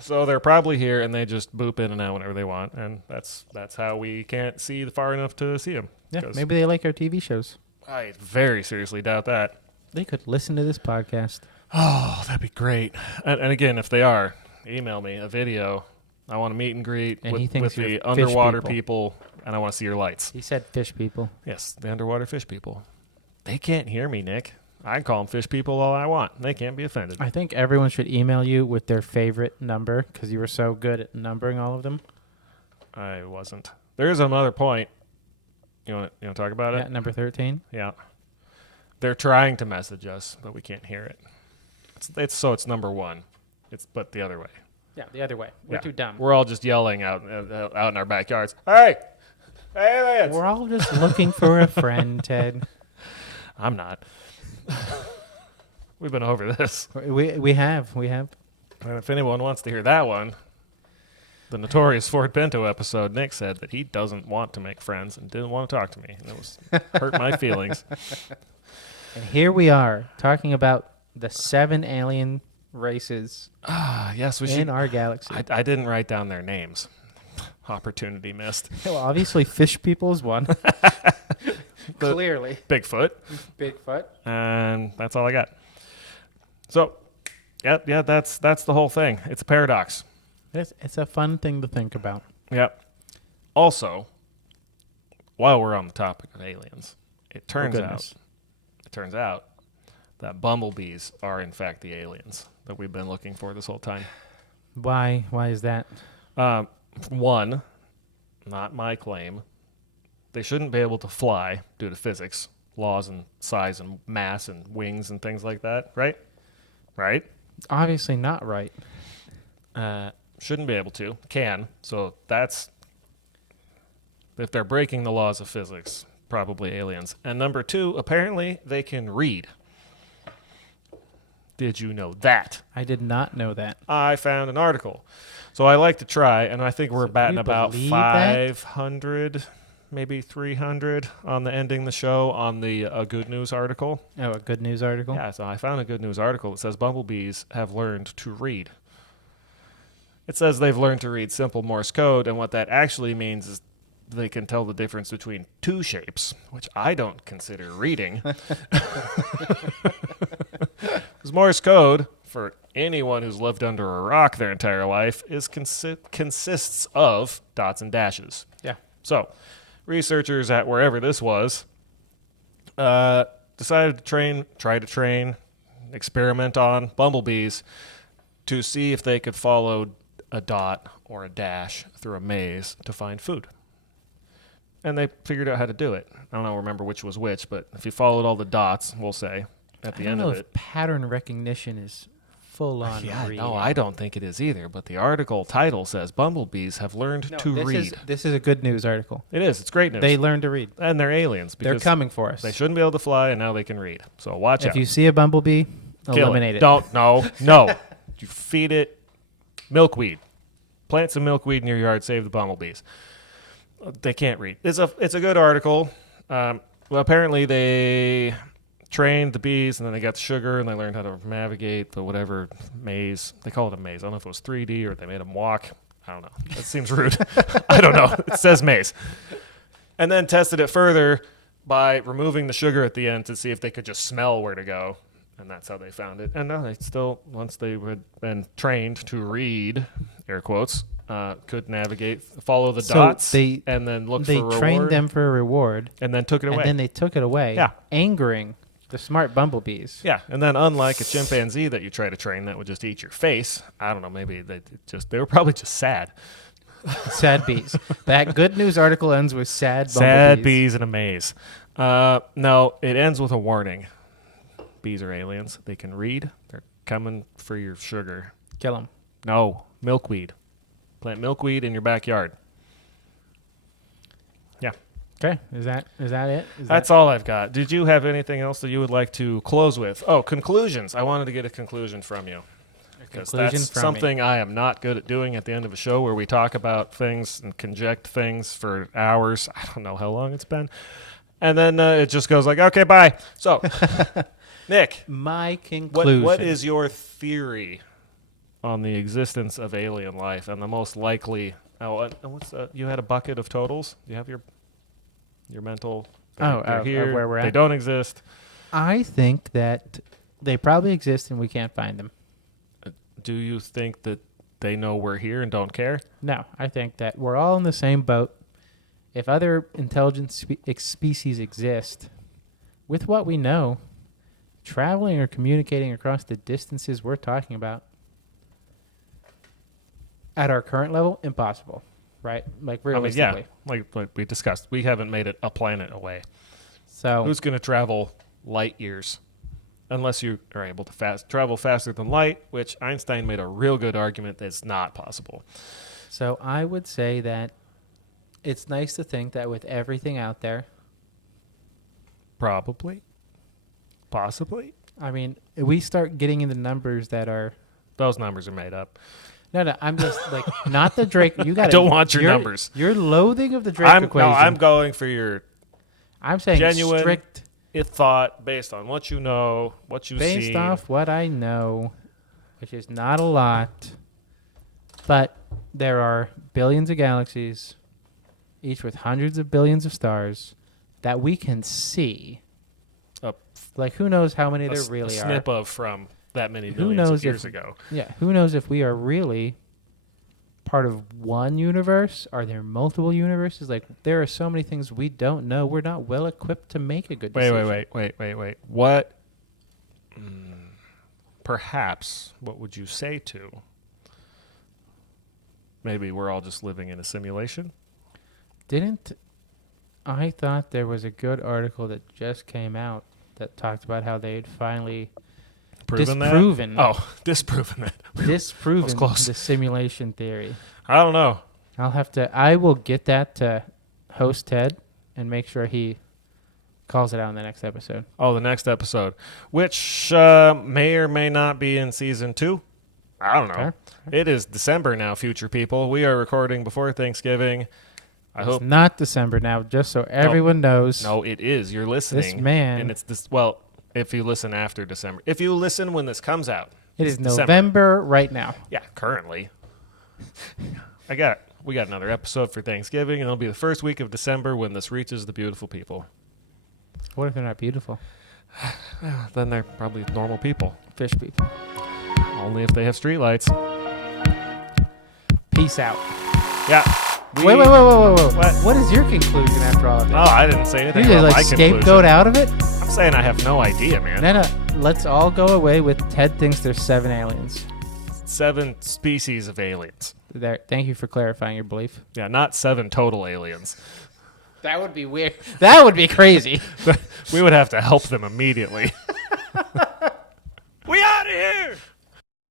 So they're probably here, and they just boop in and out whenever they want, and that's how we can't see far enough to see them. Yeah, maybe they like our TV shows. I very seriously doubt that. They could listen to this podcast. Oh, that'd be great. And again, if they are, email me a video. I want to meet and greet And he with thinks the you're fish underwater people. and I want to see your lights. He said fish people. Yes, the underwater fish people. They can't hear me, Nick. I can call them fish people all I want. They can't be offended. I think everyone should email you with their favorite number because you were so good at numbering all of them. I wasn't. There is another point. You want to talk about Yeah, it? number 13. Yeah. They're trying to message us, but we can't hear it. It's number 1. But the other way. Yeah, the other way. We're too dumb. We're all just yelling out in our backyards. Hey, aliens! We're all just looking for a friend, Ted. I'm not. We've been over this. We have. And if anyone wants to hear that one, the notorious Ford Pinto episode, Nick said that he doesn't want to make friends and didn't want to talk to me. And it hurt my feelings. And here we are talking about the 7 alien races Yes, we in should. our galaxy. I didn't write down their names. Opportunity missed. Well, obviously, fish people is one. Clearly. Bigfoot. Bigfoot. And that's all I got. So, yeah, that's the whole thing. It's a paradox. It's a fun thing to think about. Yep. Also, while we're on the topic of aliens, it turns out that bumblebees are in fact the aliens that we've been looking for this whole time. Why is that? One, not my claim. They shouldn't be able to fly due to physics, laws and size and mass and wings and things like that, right? Right? Obviously not right. Shouldn't be able to. Can. So that's, if they're breaking the laws of physics, probably aliens. And number 2, apparently they can read. Did you know that? I did not know that. I found an article. So I like to try, and I think we're batting you about believe that? 500, maybe 300 on the ending the show on the Good News article. Oh, a good news article? Yeah, so I found a Good News article that says bumblebees have learned to read. It says they've learned to read simple Morse code, and what that actually means is they can tell the difference between 2 shapes, which I don't consider reading. Because Morse code, for anyone who's lived under a rock their entire life, consists of dots and dashes. Yeah. So, researchers at wherever this was decided to try to train, experiment on bumblebees to see if they could follow a dot or a dash through a maze to find food. And they figured out how to do it. I don't remember which was which, but if you followed all the dots, we'll say, at the end of it. Pattern recognition is full on reading. No, I don't think it is either, but the article title says bumblebees have learned to read. This is a good news article. It is. It's great news. They learned to read. And they're aliens. They're coming for us. They shouldn't be able to fly, and now they can read. So watch out. If you see a bumblebee, eliminate it. Don't. No. You feed it milkweed. Plant some milkweed in your yard. Save the bumblebees. They can't read. It's a good article. Well, apparently they trained the bees, and then they got the sugar, and they learned how to navigate the whatever maze. They call it a maze. I don't know if it was 3D or they made them walk. I don't know. That seems rude. I don't know. It says maze. And then tested it further by removing the sugar at the end to see if they could just smell where to go. And that's how they found it. And no, they still, once they had been trained to read, air quotes, could navigate, follow the dots, and then look for a reward. They trained them for a reward. And then took it away. And then they took it away, angering the smart bumblebees. Yeah, and then unlike a chimpanzee that you try to train that would just eat your face, I don't know, maybe they were probably just sad. Sad bees. That good news article ends with sad bumblebees. Sad bees in a maze. No, it ends with a warning. Bees are aliens. They can read. They're coming for your sugar. Kill them. No, milkweed. Plant milkweed in your backyard. Yeah. Okay. Is that it? That's all I've got. Did you have anything else that you would like to close with? Oh, conclusions. I wanted to get a conclusion from you. Because that's something I am not good at doing at the end of a show where we talk about things and conject things for hours. I don't know how long it's been. And then it just goes like, okay, bye. So, Nick. My conclusion. What is your theory on the existence of alien life and the most likely... you had a bucket of totals? Do you have your mental... They're here. Where we're at? They don't exist. I think that they probably exist and we can't find them. Do you think that they know we're here and don't care? No, I think that we're all in the same boat. If other intelligent species exist, with what we know, traveling or communicating across the distances we're talking about, at our current level, impossible, right? Like realistically. Like we discussed, we haven't made it a planet away. So who's going to travel light years? Unless you are able to travel faster than light, which Einstein made a real good argument that's not possible. So I would say that it's nice to think that with everything out there... Possibly. I mean, we start getting into numbers that are... Those numbers are made up. No, I'm just like, not the Drake... You got. I don't want your numbers. Your loathing of the Drake equation. No, I'm going for your... I'm saying genuine, strict... thought based on what you know, what you've seen. Based off what I know, which is not a lot, but there are billions of galaxies, each with hundreds of billions of stars, that we can see. Like, who knows how many there really are. A snip of from that many millions of years ago. Yeah, who knows if we are really part of one universe? Are there multiple universes? Like, there are so many things we don't know. We're not well equipped to make a good decision. Wait. What? Perhaps, what would you say to? Maybe we're all just living in a simulation? I thought there was a good article that just came out that talked about how they'd finally disproven that the simulation theory. I don't know. I will get that to host Ted and make sure he calls it out in the next episode. Oh, the next episode, which may or may not be in season 2. I don't know. Okay. It is December now, future people. We are recording before Thanksgiving. It's not December now, just so everyone knows. No, it is. You're listening. This man. And it's this. Well, if you listen after December. If you listen when this comes out. It is November right now. Yeah, currently. We got another episode for Thanksgiving, and it'll be the first week of December when this reaches the beautiful people. What if they're not beautiful? Then they're probably normal people. Fish people. Only if they have streetlights. Peace out. Yeah. Wait. What is your conclusion after all of this? Oh, I didn't say anything You about just my scapegoat conclusion. out of it? I'm saying I have no idea, man. No. Let's all go away with Ted thinks there's 7 aliens. 7 species of aliens. There. Thank you for clarifying your belief. Yeah, not 7 total aliens. That would be weird. That would be crazy. We would have to help them immediately.